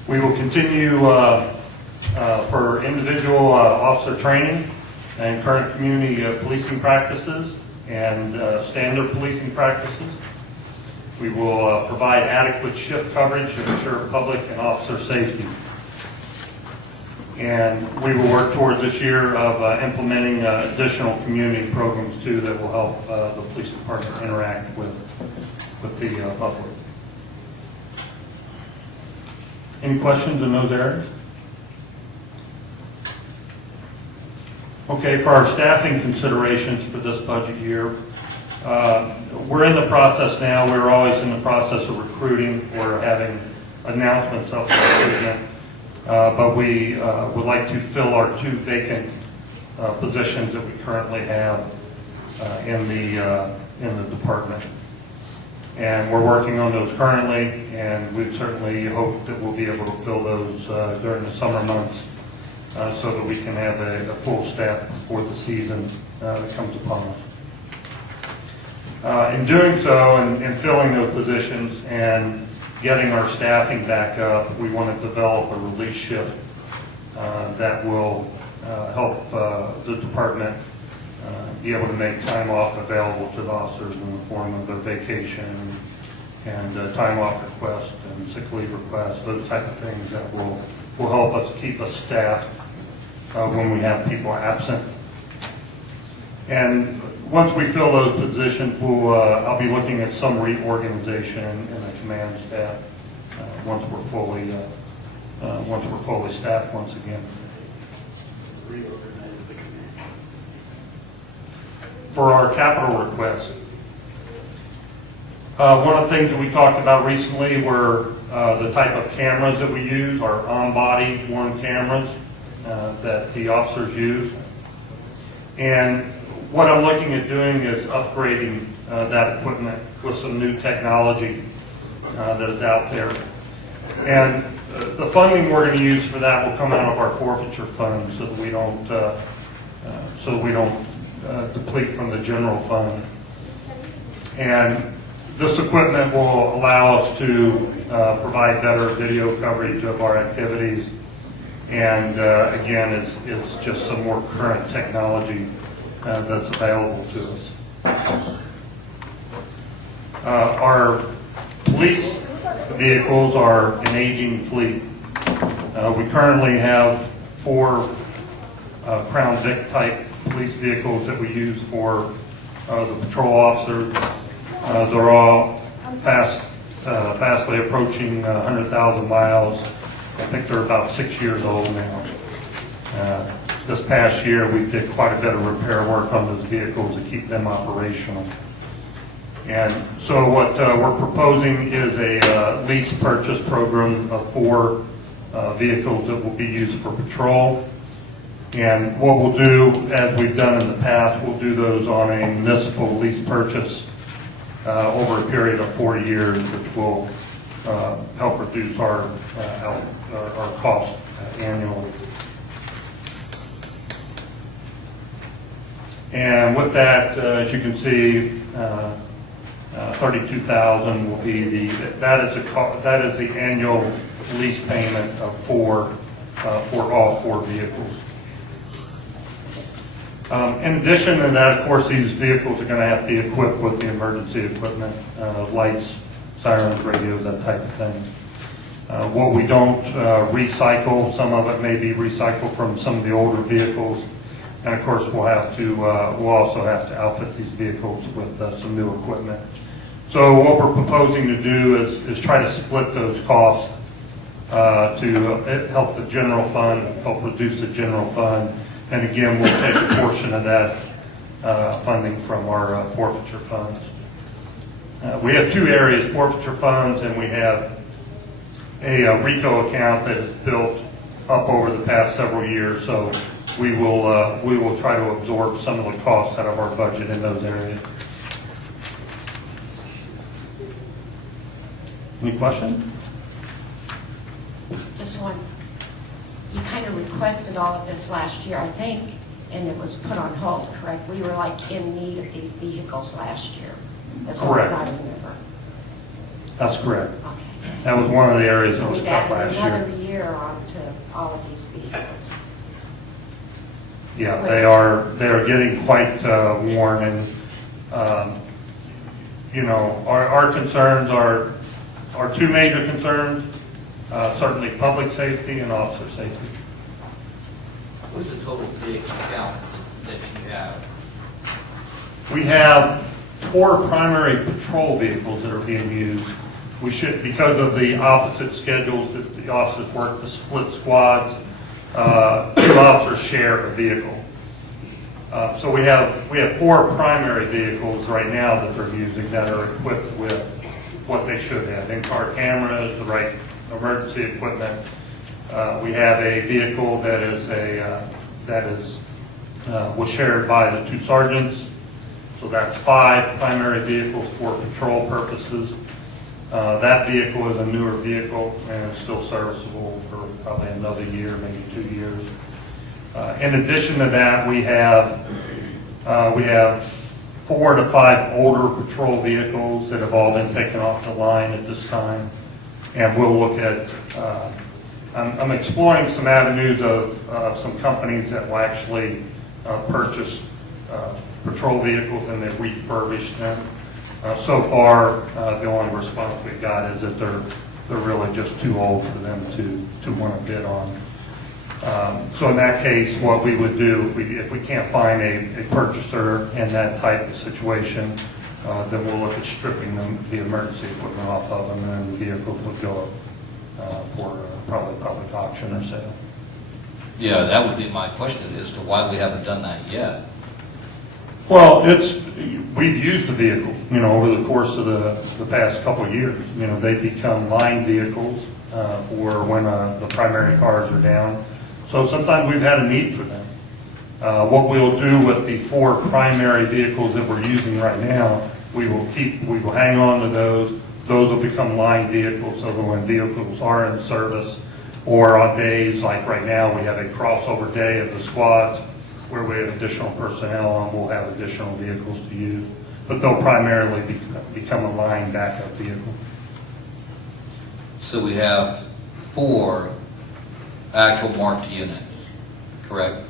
We will continue for individual officer training and current community policing practices and standard policing practices. We will provide adequate shift coverage to ensure public and officer safety. And we will work towards this year of implementing additional community programs too that will help the police department interact with the public. Any questions in those areas? Okay, for our staffing considerations for this budget year, we're in the process now. We're always in the process of recruiting. We're having announcements of recruitment. But we would like to fill our 2 vacant positions that we currently have in the department. And we're working on those currently, and we certainly hope that we'll be able to fill those during the summer months so that we can have a full staff before the season comes upon us. In doing so and filling those positions and getting our staffing back up, we want to develop a release shift that will help the department be able to make time off available to the officers in the form of their vacation and time off requests and sick leave requests, those type of things that will help us keep us staffed when we have people absent. And once we fill those positions, I'll be looking at some reorganization in the command staff once we're fully staffed once again. For our capital requests, one of the things that we talked about recently were the type of cameras that we use, our on-body worn cameras that the officers use. And what I'm looking at doing is upgrading that equipment with some new technology that is out there. And the funding we're going to use for that will come out of our forfeiture fund so that we don't deplete from the general fund. And this equipment will allow us to provide better video coverage of our activities, and again, is just some more current technology that's available to us. Our police vehicles are an aging fleet. We currently have 4 Crown Vic type police vehicles that we use for the patrol officers. They're all fastly approaching 100,000 miles. I think they're about 6 years old now. This past year, we did quite a bit of repair work on those vehicles to keep them operational. And so what we're proposing is a lease purchase program of 4 vehicles that will be used for patrol. And what we'll do, as we've done in the past, we'll do those on a municipal lease purchase over a period of 40 years, which will help reduce our cost annually. And with that, as you can see, $32,000 will be that is the annual lease payment for all 4 vehicles. In addition to that, of course, these vehicles are going to have to be equipped with the emergency equipment, lights, sirens, radios, that type of thing. What we don't recycle, some of it may be recycled from some of the older vehicles, and of course we'll also have to outfit these vehicles with some new equipment. So what we're proposing to do is try to split those costs to help the general fund, help reduce the general fund. And again, we'll take a portion of that funding from our forfeiture funds. We have 2 areas, forfeiture funds, and we have a RICO account that is built up over the past several years. So we will try to absorb some of the costs out of our budget in those areas. Any questions? Just one. You kind of requested all of this last year, I think, and it was put on hold, correct? We were like in need of these vehicles last year, as far as I remember. That's correct. Okay. That was one of the areas that So was we've cut added last year. another year onto all of these vehicles. Yeah, they are getting quite worn, and you know, our concerns are 2 major concerns. Certainly public safety and officer safety. What's the total vehicle count that you have? We have 4 primary patrol vehicles that are being used. We should, because of the opposite schedules that the officers work, the split squads, 2 officers share a vehicle. So we have 4 primary vehicles right now that they're using that are equipped with what they should have: in-car cameras, the right emergency equipment. We have a vehicle that was shared by the 2 sergeants. So that's 5 primary vehicles for patrol purposes. That vehicle is a newer vehicle and it's still serviceable for probably another year, maybe 2 years. In addition to that, we have 4 to 5 older patrol vehicles that have all been taken off the line at this time. And we'll look at, I'm exploring some avenues of some companies that will actually purchase patrol vehicles and then refurbish them. So far, the only response we've got is that they're really just too old for them to want to bid on. So in that case, what we would do if we can't find a purchaser in that type of situation, then we'll look at stripping the emergency equipment off of them, and then the vehicles would go for probably public auction or sale. Yeah, that would be my question as to why we haven't done that yet. Well, we've used the vehicles, you know, over the course of the past couple of years. You know, they become line vehicles for when the primary cars are down. So sometimes we've had a need for them. What we'll do with the 4 primary vehicles that we're using right now, we will hang on to those. Those will become line vehicles, so that when vehicles are in service or on days like right now, we have a crossover day of the squads where we have additional personnel and we'll have additional vehicles to use. But they'll primarily become a line backup vehicle. So we have 4 actual marked units, correct?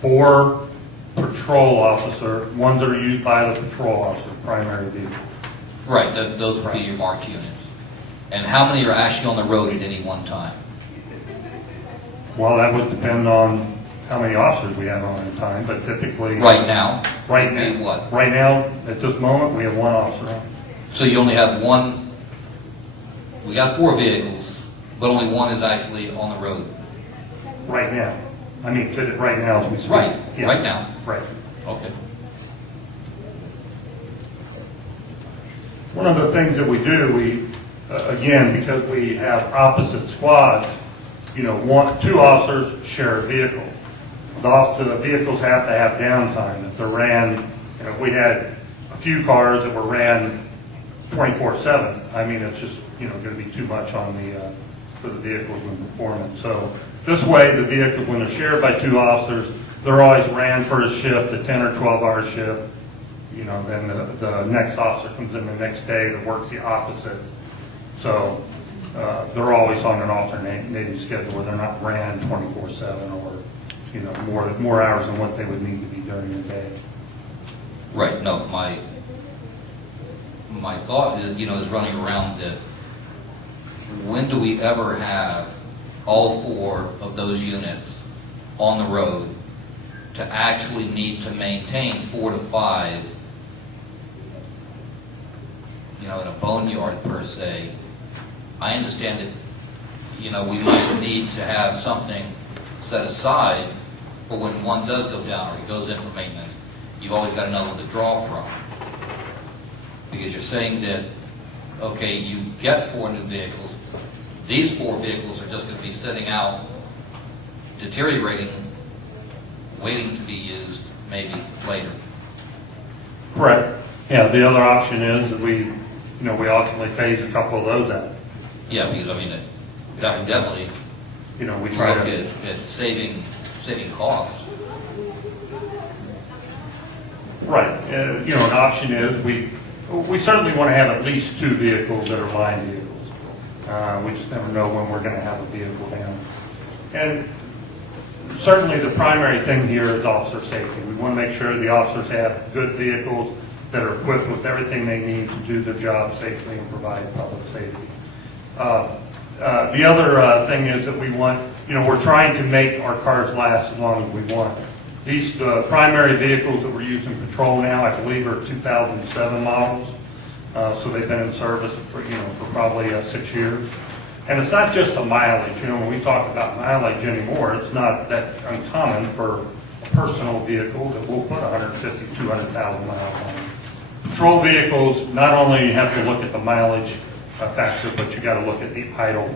4 patrol officer, ones that are used by the patrol officer, primary vehicle. Right, those would be your marked units. And how many are actually on the road at any one time? Well, that would depend on how many officers we have on at a time, but typically... Right now? Right now. What? Right now, at this moment, we have 1 officer on. So you only have 1, we got 4 vehicles, but only 1 is actually on the road? Right now. I mean, right now as we speak. Right, Yeah. right now? Right. Okay. One of the things that we do, again, because we have opposite squads, you know, 2 officers share a vehicle. the vehicles have to have downtime. If they're ran, if we had a few cars that were ran 24/7, I mean, it's just, going to be too much on for the vehicles when performing. So this way, the vehicles, when they're shared by 2 officers, they're always ran for a shift, a 10 or 12-hour shift. Then the next officer comes in the next day that works the opposite. So they're always on an alternating schedule where they're not ran 24/7 or, more hours than what they would need to be during the day. Right, no, my thought is, is running around that when do we ever have all 4 of those units on the road to actually need to maintain 4 to 5, in a boneyard per se? I understand that, we might need to have something set aside for when one does go down or he goes in for maintenance. You've always got another one to draw from. Because you're saying that, okay, you get 4 new vehicles. These 4 vehicles are just going to be sitting out, deteriorating, waiting to be used maybe later. Correct. Yeah, the other option is that we ultimately phase a couple of those out. Yeah, because that would definitely we try try to to. look at saving costs. Right. An option is we certainly want to have at least 2 vehicles that are line vehicles. We just never know when we're going to have a vehicle down. And certainly the primary thing here is officer safety. We want to make sure the officers have good vehicles that are equipped with everything they need to do their job safely and provide public safety. The other thing is that we want, we're trying to make our cars last as long as we want. These primary vehicles that we're using patrol now, I believe, are 2007 models. So they've been in service for probably 6 years. And it's not just the mileage. When we talk about mileage anymore, it's not that uncommon for a personal vehicle that will put 150, 200,000 miles on it. Patrol vehicles, not only have to look at the mileage factor, but you got to look at the idle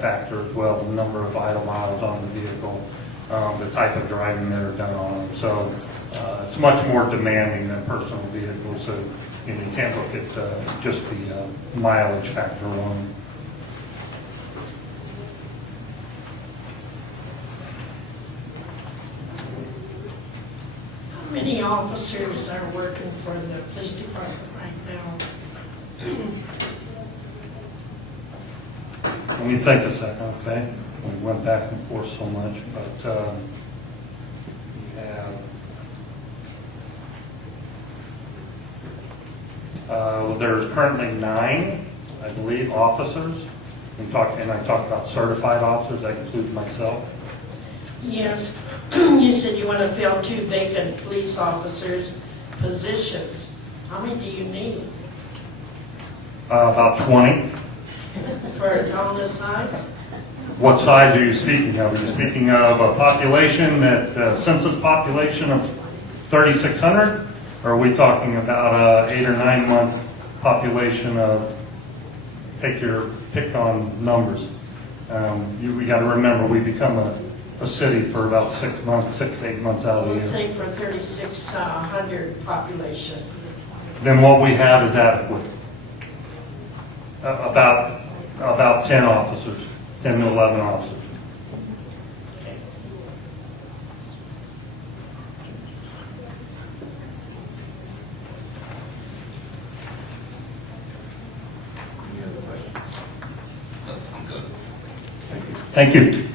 factor as well, the number of idle miles on the vehicle, the type of driving that are done on them. So it's much more demanding than personal vehicles. So you can't look at just the mileage factor alone. How many officers are working for the police department right now? Let me think a second, okay? We went back and forth so much, but we have, there's currently 9, I believe, officers. I talked about certified officers. That includes myself. Yes, you said you want to fill 2 vacant police officers' positions. How many do you need? About 20. For a total size? What size are you speaking of? Are you speaking of a population, census population of 3,600? Or are we talking about a 8 or 9 month population of, take your pick on numbers? We got to remember we become a city for about 6 months, 6 to 8 months out of the year. Let's say for 3,600 population. Then what we have is adequate. About 10 officers, 10 to 11 officers. Any other questions? No, I'm good. Thank you.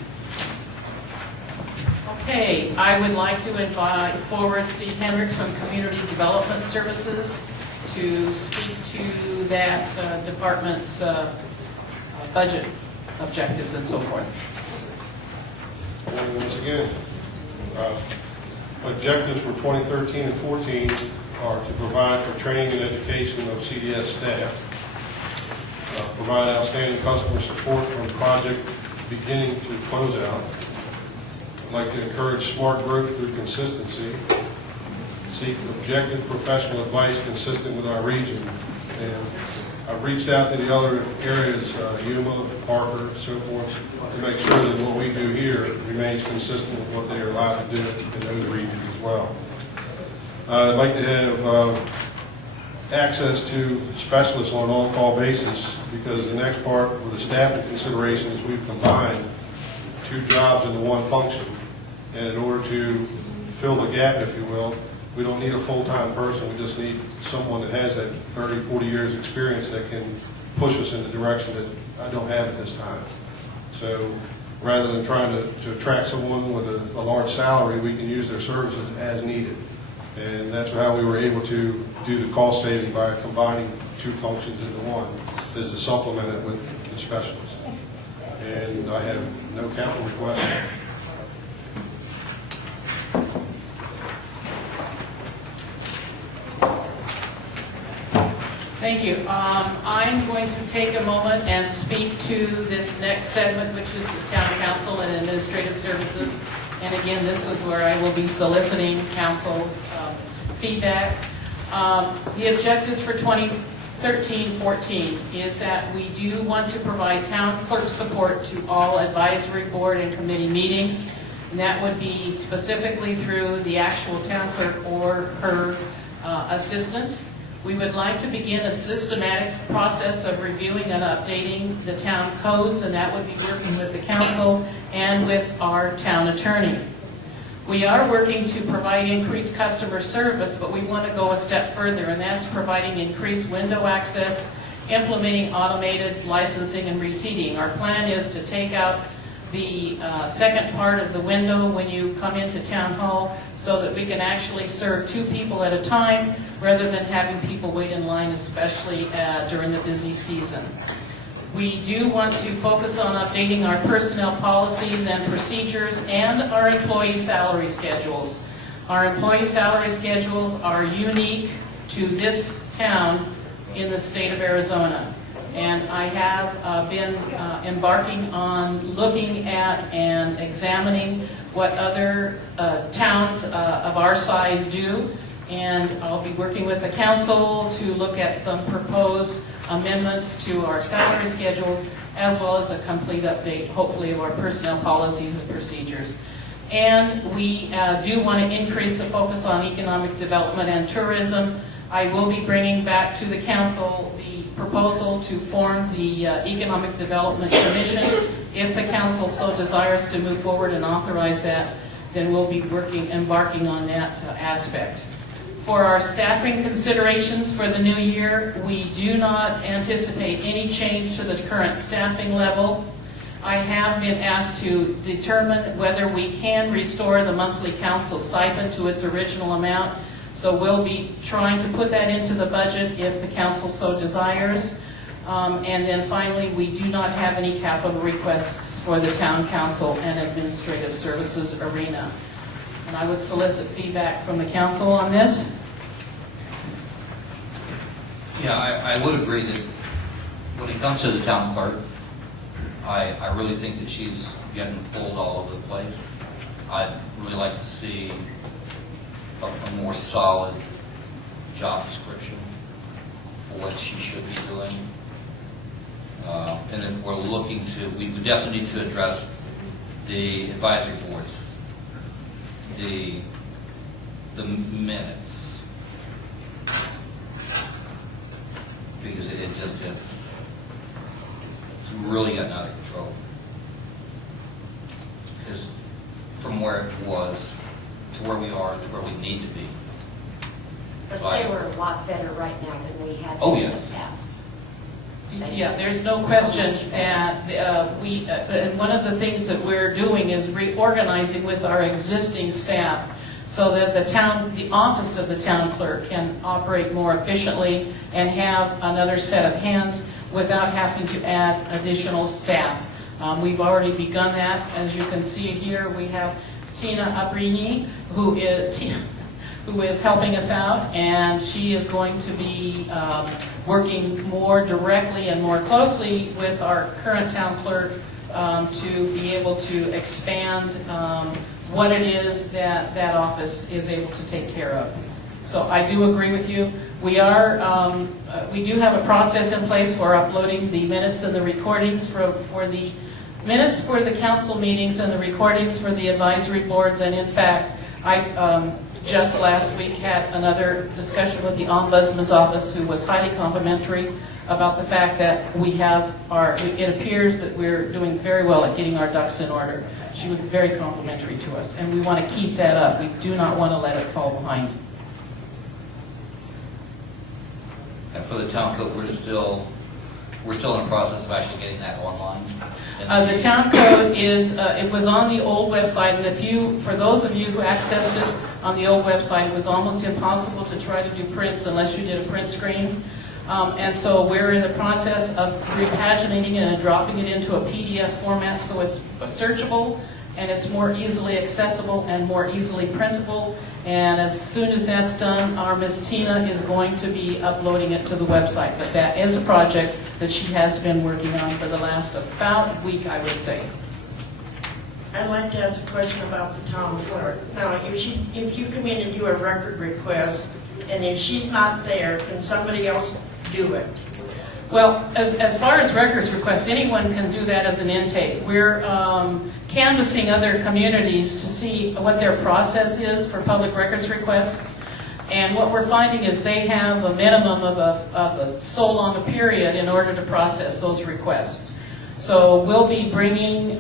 Okay, I would like to invite forward Steve Hendricks from Community Development Services to speak to that department's budget objectives and so forth. And once again, objectives for 2013 and 14 are to provide for training and education of CDS staff, provide outstanding customer support from project beginning to closeout. I'd like to encourage smart growth through consistency, seek objective professional advice consistent with our region, and I've reached out to the other areas, Yuma, Parker, so forth, to make sure that what we do here remains consistent with what they are allowed to do in those regions as well. I'd like to have access to specialists on an on-call basis, because the next part with the staffing consideration is we've combined 2 jobs into one function. And in order to fill the gap, if you will, we don't need a full-time person. We just need someone that has that 30, 40 years experience that can push us in the direction that I don't have at this time. So rather than trying to attract someone with a large salary, we can use their services as needed. And that's how we were able to do the cost saving by combining 2 functions into one, is to supplement it with the specialist. And I have no capital request. Thank you. I'm going to take a moment and speak to this next segment, which is the Town Council and Administrative Services. And again, this is where I will be soliciting council's feedback. The objectives for 2013-14 is that we do want to provide town clerk support to all advisory board and committee meetings. And that would be specifically through the actual town clerk or her assistant. We would like to begin a systematic process of reviewing and updating the town codes, and that would be working with the council and with our town attorney. We are working to provide increased customer service, but we want to go a step further, and that's providing increased window access, implementing automated licensing and receipting. Our plan is to take out the second part of the window when you come into town hall so that we can actually serve 2 people at a time rather than having people wait in line, especially during the busy season. We do want to focus on updating our personnel policies and procedures and our employee salary schedules. Our employee salary schedules are unique to this town in the state of Arizona. And I have been embarking on looking at and examining what other towns of our size do. And I'll be working with the council to look at some proposed amendments to our salary schedules, as well as a complete update, hopefully, of our personnel policies and procedures. And we do want to increase the focus on economic development and tourism. I will be bringing back to the council the proposal to form the Economic Development Commission. If the council so desires to move forward and authorize that, then we'll be embarking on that aspect. For our staffing considerations for the new year, we do not anticipate any change to the current staffing level. I have been asked to determine whether we can restore the monthly council stipend to its original amount. So we'll be trying to put that into the budget if the council so desires. And then finally, we do not have any capital requests for the town council and administrative services arena. And I would solicit feedback from the council on this. Yeah, I would agree that when it comes to the town clerk, I really think that she's getting pulled all over the place. I'd really like to see a more solid job description for what she should be doing. And if we're looking to, we would definitely need to address the advisory boards, the minutes, because it just it's really gotten out of control. Because from where it was to where we are to where we need to be. Let's say we're a lot better right now than we had in the past. Yeah, there's no question that and one of the things that we're doing is reorganizing with our existing staff so that the office of the town clerk can operate more efficiently and have another set of hands without having to add additional staff. We've already begun that. As you can see here, we have Tina Abrini, who is helping us out, and she is going to be working more directly and more closely with our current town clerk to be able to expand what it is that office is able to take care of. So I do agree with you. We do have a process in place for uploading the minutes and the recordings for the minutes for the council meetings and the recordings for the advisory boards. And in fact, I just last week had another discussion with the Ombudsman's office, who was highly complimentary about the fact that it appears that we're doing very well at getting our ducks in order. She was very complimentary to us, and we want to keep that up. We do not want to let it fall behind. And for the town code, we're still in the process of actually getting that online. The town code it was on the old website, and for those of you who accessed it on the old website, it was almost impossible to try to do prints unless you did a print screen. And so we're in the process of repaginating it and dropping it into a PDF format so it's searchable and it's more easily accessible and more easily printable. And as soon as that's done, our Miss Tina is going to be uploading it to the website. But that is a project that she has been working on for the last about week, I would say. I'd like to ask a question about the town clerk. Now, if you come in and do a record request, and if she's not there, can somebody else do it? Well, as far as records requests, anyone can do that as an intake. We're canvassing other communities to see what their process is for public records requests. And what we're finding is they have a minimum of so long a period in order to process those requests. So we'll be bringing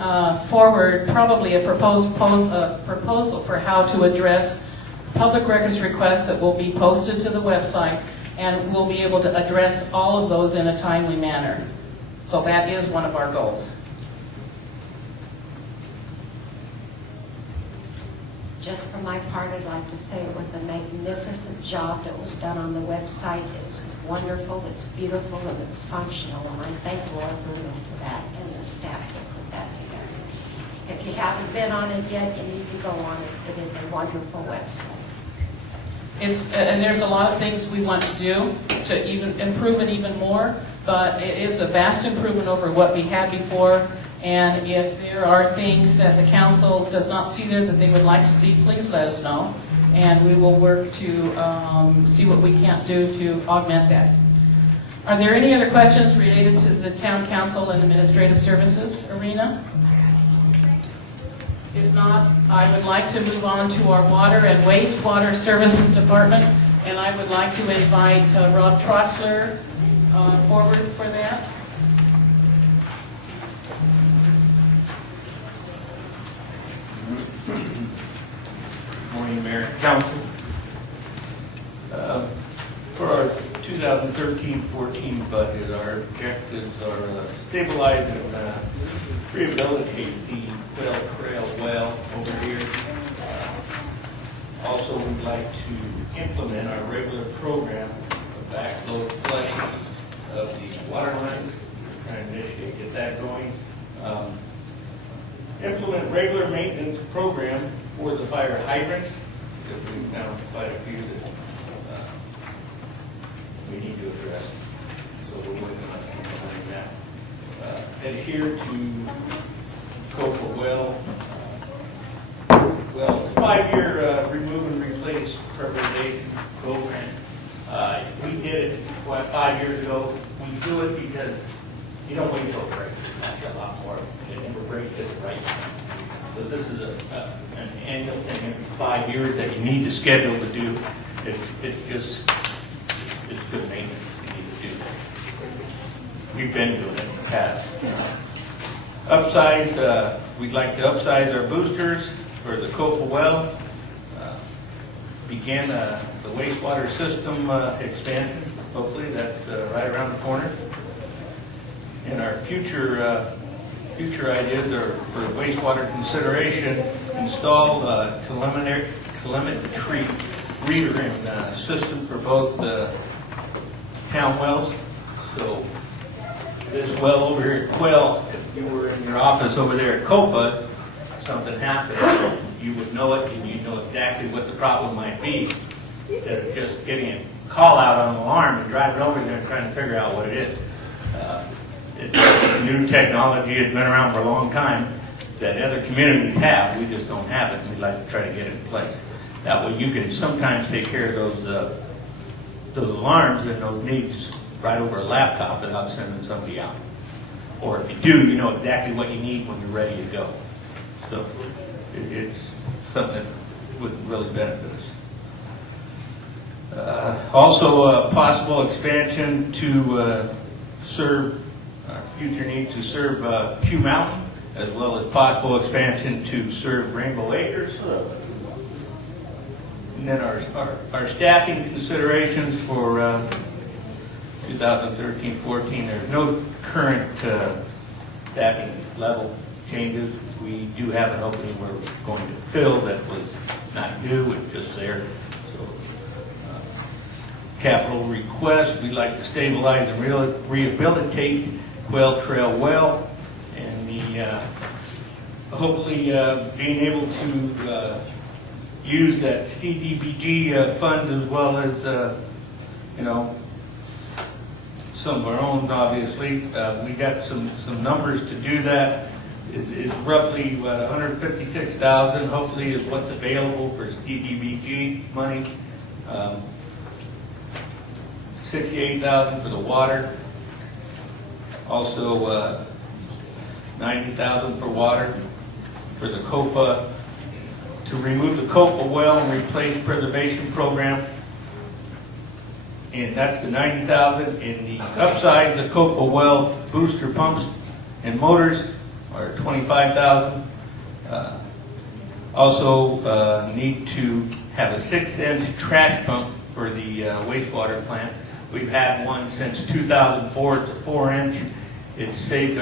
forward probably a proposal for how to address public records requests that will be posted to the website, and we'll be able to address all of those in a timely manner. So that is one of our goals. Just for my part, I'd like to say it was a magnificent job that was done on the website. It was wonderful, it's beautiful, and it's functional, and I thank Laura Bruno for that and the staff that put that together. If you haven't been on it yet, you need to go on it. It is a wonderful website. And there's a lot of things we want to do to even improve it even more, but it is a vast improvement over what we had before. And if there are things that the council does not see there that they would like to see, please let us know, and we will work to see what we can't do to augment that. Are there any other questions related to the town council and administrative services arena? If not, I would like to move on to our water and wastewater services department, and I would like to invite Rob Troxler forward for that. Good morning, Mayor and Council. For our 2013-14 budget, our objectives are stabilize and rehabilitate the Quail Trail well over here. Also, we'd like to implement our regular program of backflow flushing of the water lines. We're trying to get that going. Implement regular maintenance program for the fire hydrants, because we've found quite a few that we need to address. So we're working on implementing that. Adhere to COPA well. Well, it's a 5-year remove and replace preservation program. We did it 5 years ago. We do it because you don't wait until it breaks. That's a lot more. It never breaks at the right time. So this is an annual thing every 5 years that you need to schedule to do. It's good maintenance you need to do. We've been doing it in the past. Upsize, we'd like to upsize our boosters for the COPA well. Begin the wastewater system expansion. Hopefully that's right around the corner. And our future ideas are for wastewater consideration, install telemetry reader and system for both the town wells. So this well over here at Quail, if you were in your office over there at COPA, something happened, you would know it and you'd know exactly what the problem might be, instead of just getting a call out on an alarm and driving over there and trying to figure out what it is. It's new technology. It's been around for a long time that other communities have. We just don't have it, and we'd like to try to get it in place. That way you can sometimes take care of those alarms and those needs right over a laptop without sending somebody out. Or if you do, you know exactly what you need when you're ready to go. So it's something that would really benefit us. Also, a possible expansion to serve our future need to serve Q Mountain, as well as possible expansion to serve Rainbow Acres. And then our staffing considerations for 2013-14, there's no current staffing level changes. We do have an opening we're going to fill that was not new, it's just there. So, capital request, we'd like to stabilize and rehabilitate Quail Trail well, and hopefully being able to use that CDBG fund as well as some of our own, obviously. We got some numbers to do that. It's roughly what, 156,000 hopefully is what's available for CDBG money. 68,000 for the water. Also 90,000 for water. For the COPA, to remove the COPA well and replace preservation program. And that's the 90,000. In the upside, the COPA well booster pumps and motors are 25,000. Also need to have a 6-inch trash pump for the wastewater plant. We've had one since 2004. It's a 4-inch. It's saved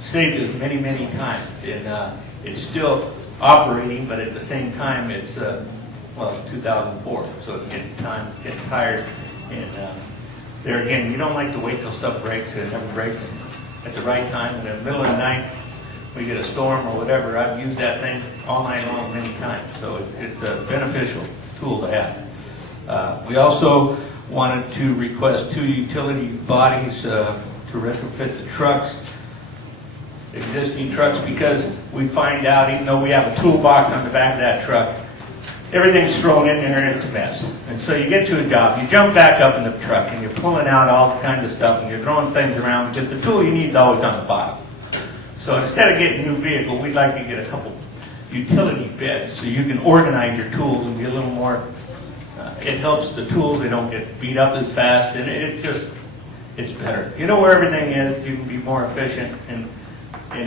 saved us many, many times. And it's still operating, but at the same time, it's 2004, so it's getting tired. And there again, you don't like to wait till stuff breaks, and it never breaks at the right time. In the middle of the night, we get a storm or whatever. I've used that thing all night long many times, so it's a beneficial tool to have. We also wanted to request 2 utility bodies to retrofit the trucks, existing trucks, because we find out, even though we have a toolbox on the back of that truck, everything's thrown in there and it's a mess. And so you get to a job, you jump back up in the truck and you're pulling out all kinds of stuff and you're throwing things around because the tool you need is always on the bottom. So instead of getting a new vehicle, we'd like to get a couple utility beds so you can organize your tools and be a little more, it helps the tools, they don't get beat up as fast, and it's better. You know where everything is, you can be more efficient and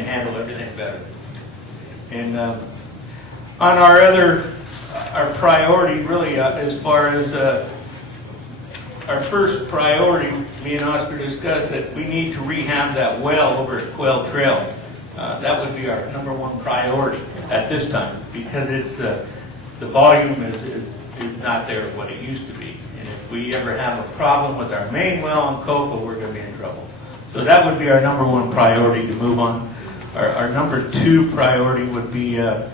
handle everything better. And on our priority, really, as far as our first priority, me and Oscar discussed that we need to rehab that well over at Quail Trail. That would be our #1 priority at this time, because it's the volume is not there what it used to be. And if we ever have a problem with our main well on Kofa, we're going to be in trouble. So that would be our #1 priority to move on. Our #2 priority would be to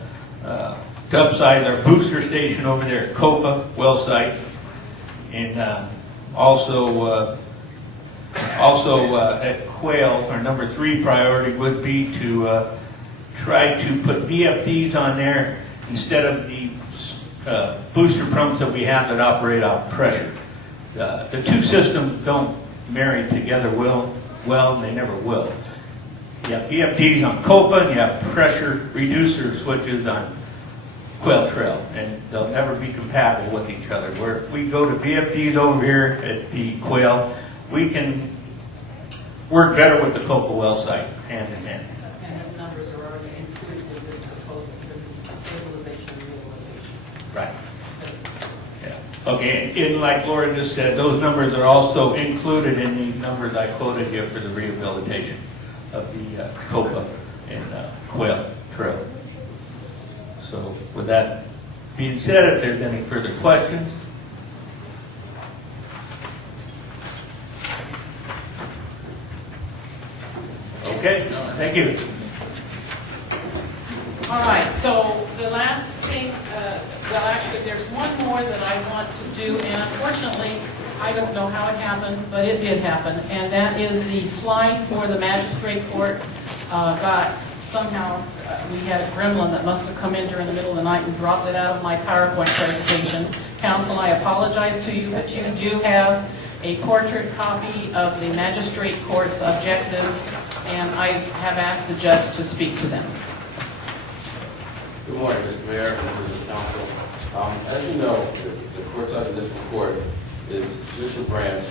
upsize our booster station over there at Kofa well site, and also at Quail, our #3 priority would be to try to put VFDs on there instead of the booster pumps that we have that operate off pressure. The two systems don't marry together well, and they never will. You have VFDs on Kofa and you have pressure reducer switches on Quail Trail, and they'll never be compatible with each other. Where if we go to VFDs over here at the Quail, we can work better with the Kofa well site hand in hand. And those numbers are already included in this proposal for the stabilization and rehabilitation. Right. Yeah. Okay, and like Laura just said, those numbers are also included in the numbers I quoted here for the rehabilitation of the Kofa and Quail Trail. So with that being said, if there's any further questions. Okay, thank you. All right, so the last thing, well, actually, there's one more that I want to do, and unfortunately, I don't know how it happened, but it did happen, and that is the slide for the magistrate court got somehow we had a gremlin that must have come in during the middle of the night and dropped it out of my PowerPoint presentation. Council, I apologize to you, but you do have a portrait copy of the magistrate court's objectives, and I have asked the judge to speak to them. Good morning, Mr. Mayor, members of the council. As you know, the Courtside Municipal Court is the judicial branch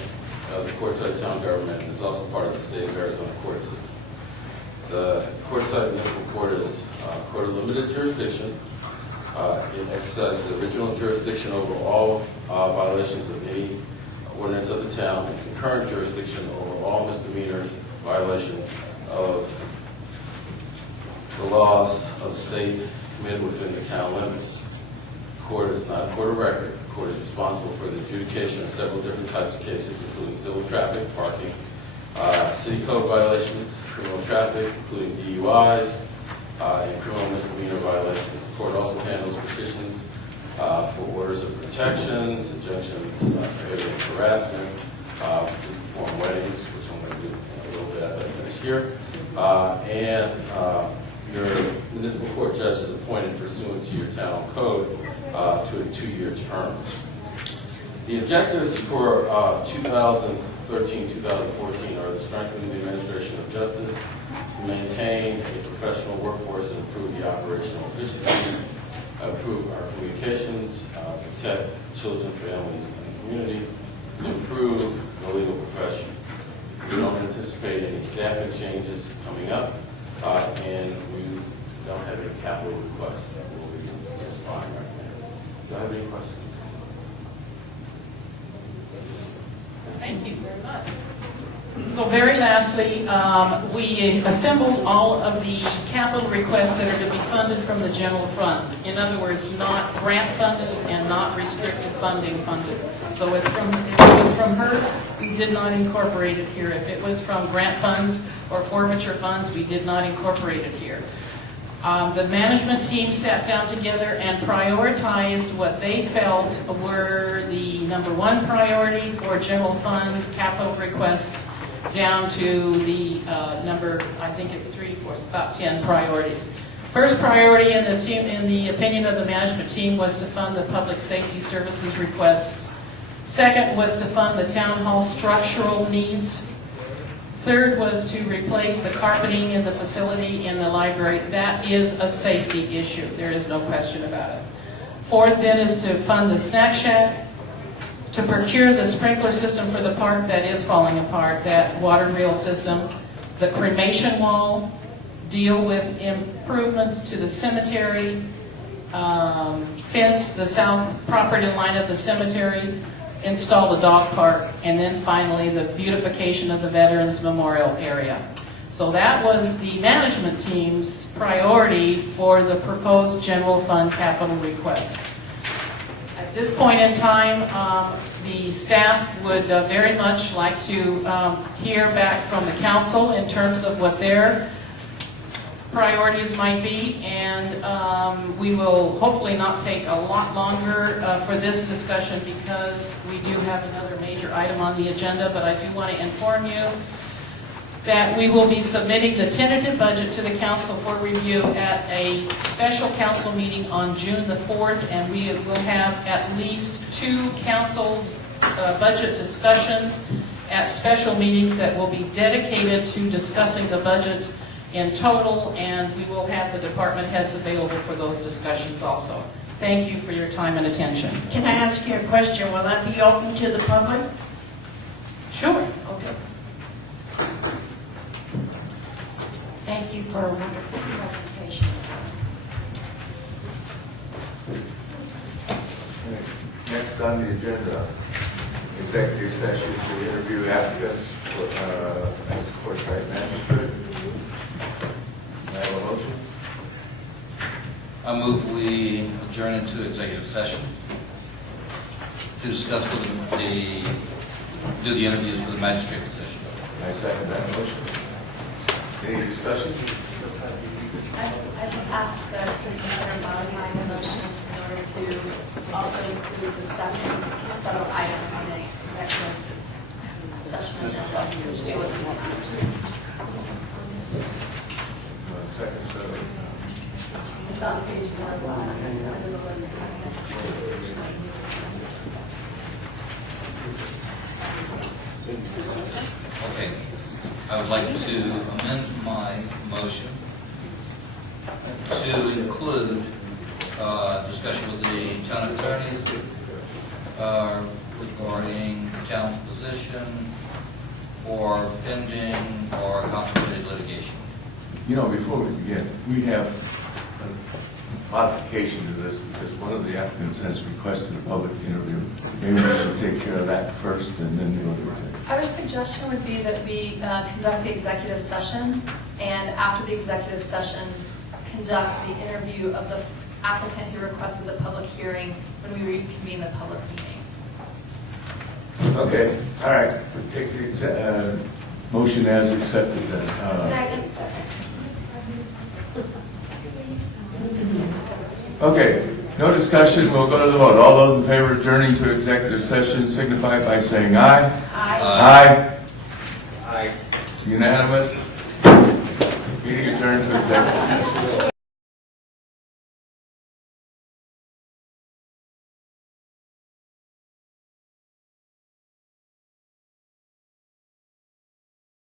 of the Courtside Town Government and is also part of the state of Arizona court system. The Courtside Municipal Court is a court of limited jurisdiction. It exercises the original jurisdiction over all violations of any ordinance of the town and concurrent jurisdiction over all misdemeanors, violations of the laws of the state committed within the town limits. The court is not a court of record. The court is responsible for the adjudication of several different types of cases, including civil traffic, parking, city code violations, criminal traffic, including DUIs, and criminal misdemeanor violations. The court also handles petitions for orders of protections, injunctions, prohibiting harassment. We perform weddings, which I'm going to do in a little bit after I finish here. And your municipal court judge is appointed pursuant to your town code to a 2-year term. The objectives for 2013-2014 are to strengthen the administration of justice, to maintain a professional workforce and improve the operational efficiencies, improve our communications, protect children, families, and the community, to improve the legal profession. We don't anticipate any staffing changes coming up, and we don't have any capital requests that will be just fine right now. Do I have any questions? Thank you very much. So very lastly, we assembled all of the capital requests that are to be funded from the general fund. In other words, not grant funded and not restricted funding funded. So if it was from HERF, we did not incorporate it here. If it was from grant funds or forfeiture funds, we did not incorporate it here. The management team sat down together and prioritized what they felt were the #1 priority for general fund capital requests down to the number, I think it's 3, 4, about 10 priorities. First priority in the opinion of the management team was to fund the public safety services requests. Second was to fund the town hall structural needs. Third was to replace the carpeting in the facility in the library. That is a safety issue. There is no question about it. Fourth then is to fund the snack shack, to procure the sprinkler system for the park that is falling apart, that water reel system, the cremation wall, deal with improvements to the cemetery, fence the south property line of the cemetery, install the dog park, and then finally the beautification of the Veterans Memorial area. So that was the management team's priority for the proposed general fund capital requests. At this point in time, the staff would very much like to hear back from the council in terms of what their priorities might be, and we will hopefully not take a lot longer for this discussion because we do have another major item on the agenda, but I do want to inform you that we will be submitting the tentative budget to the council for review at a special council meeting on June the 4th, and we will have at least 2 council budget discussions at special meetings that will be dedicated to discussing the budget in total, and we will have the department heads available for those discussions also. Thank you for your time and attention. Can I ask you a question? Will that be open to the public? Sure. Okay. Thank you for a wonderful presentation. Next on the agenda, executive session to interview applicants for as Courtside magistrate. I have a motion. I move we adjourn into executive session to discuss do the interviews for the magistrate position. I second that motion. Any discussion? I'd ask that we consider modifying the motion in order to also include the several items on the executive session agenda, which deal with the 1 hours. second set of, It's on page 105. Okay. I would like to amend my motion to include discussion with the town attorneys regarding the town's position or pending or contemplated litigation. you know, before we begin, we have a modification to this because one of the applicants has requested a public interview. Maybe we should take care of that first and then go to it. Our suggestion would be that we conduct the executive session, and after the executive session, conduct the interview of the applicant who requested the public hearing when we reconvene the public meeting. Okay, all right. Take the motion as accepted then. Second. Okay, no discussion, we'll go to the vote. All those in favor of adjourning to executive session signify by saying aye. Aye. Aye. Unanimous. Meeting adjourned to executive.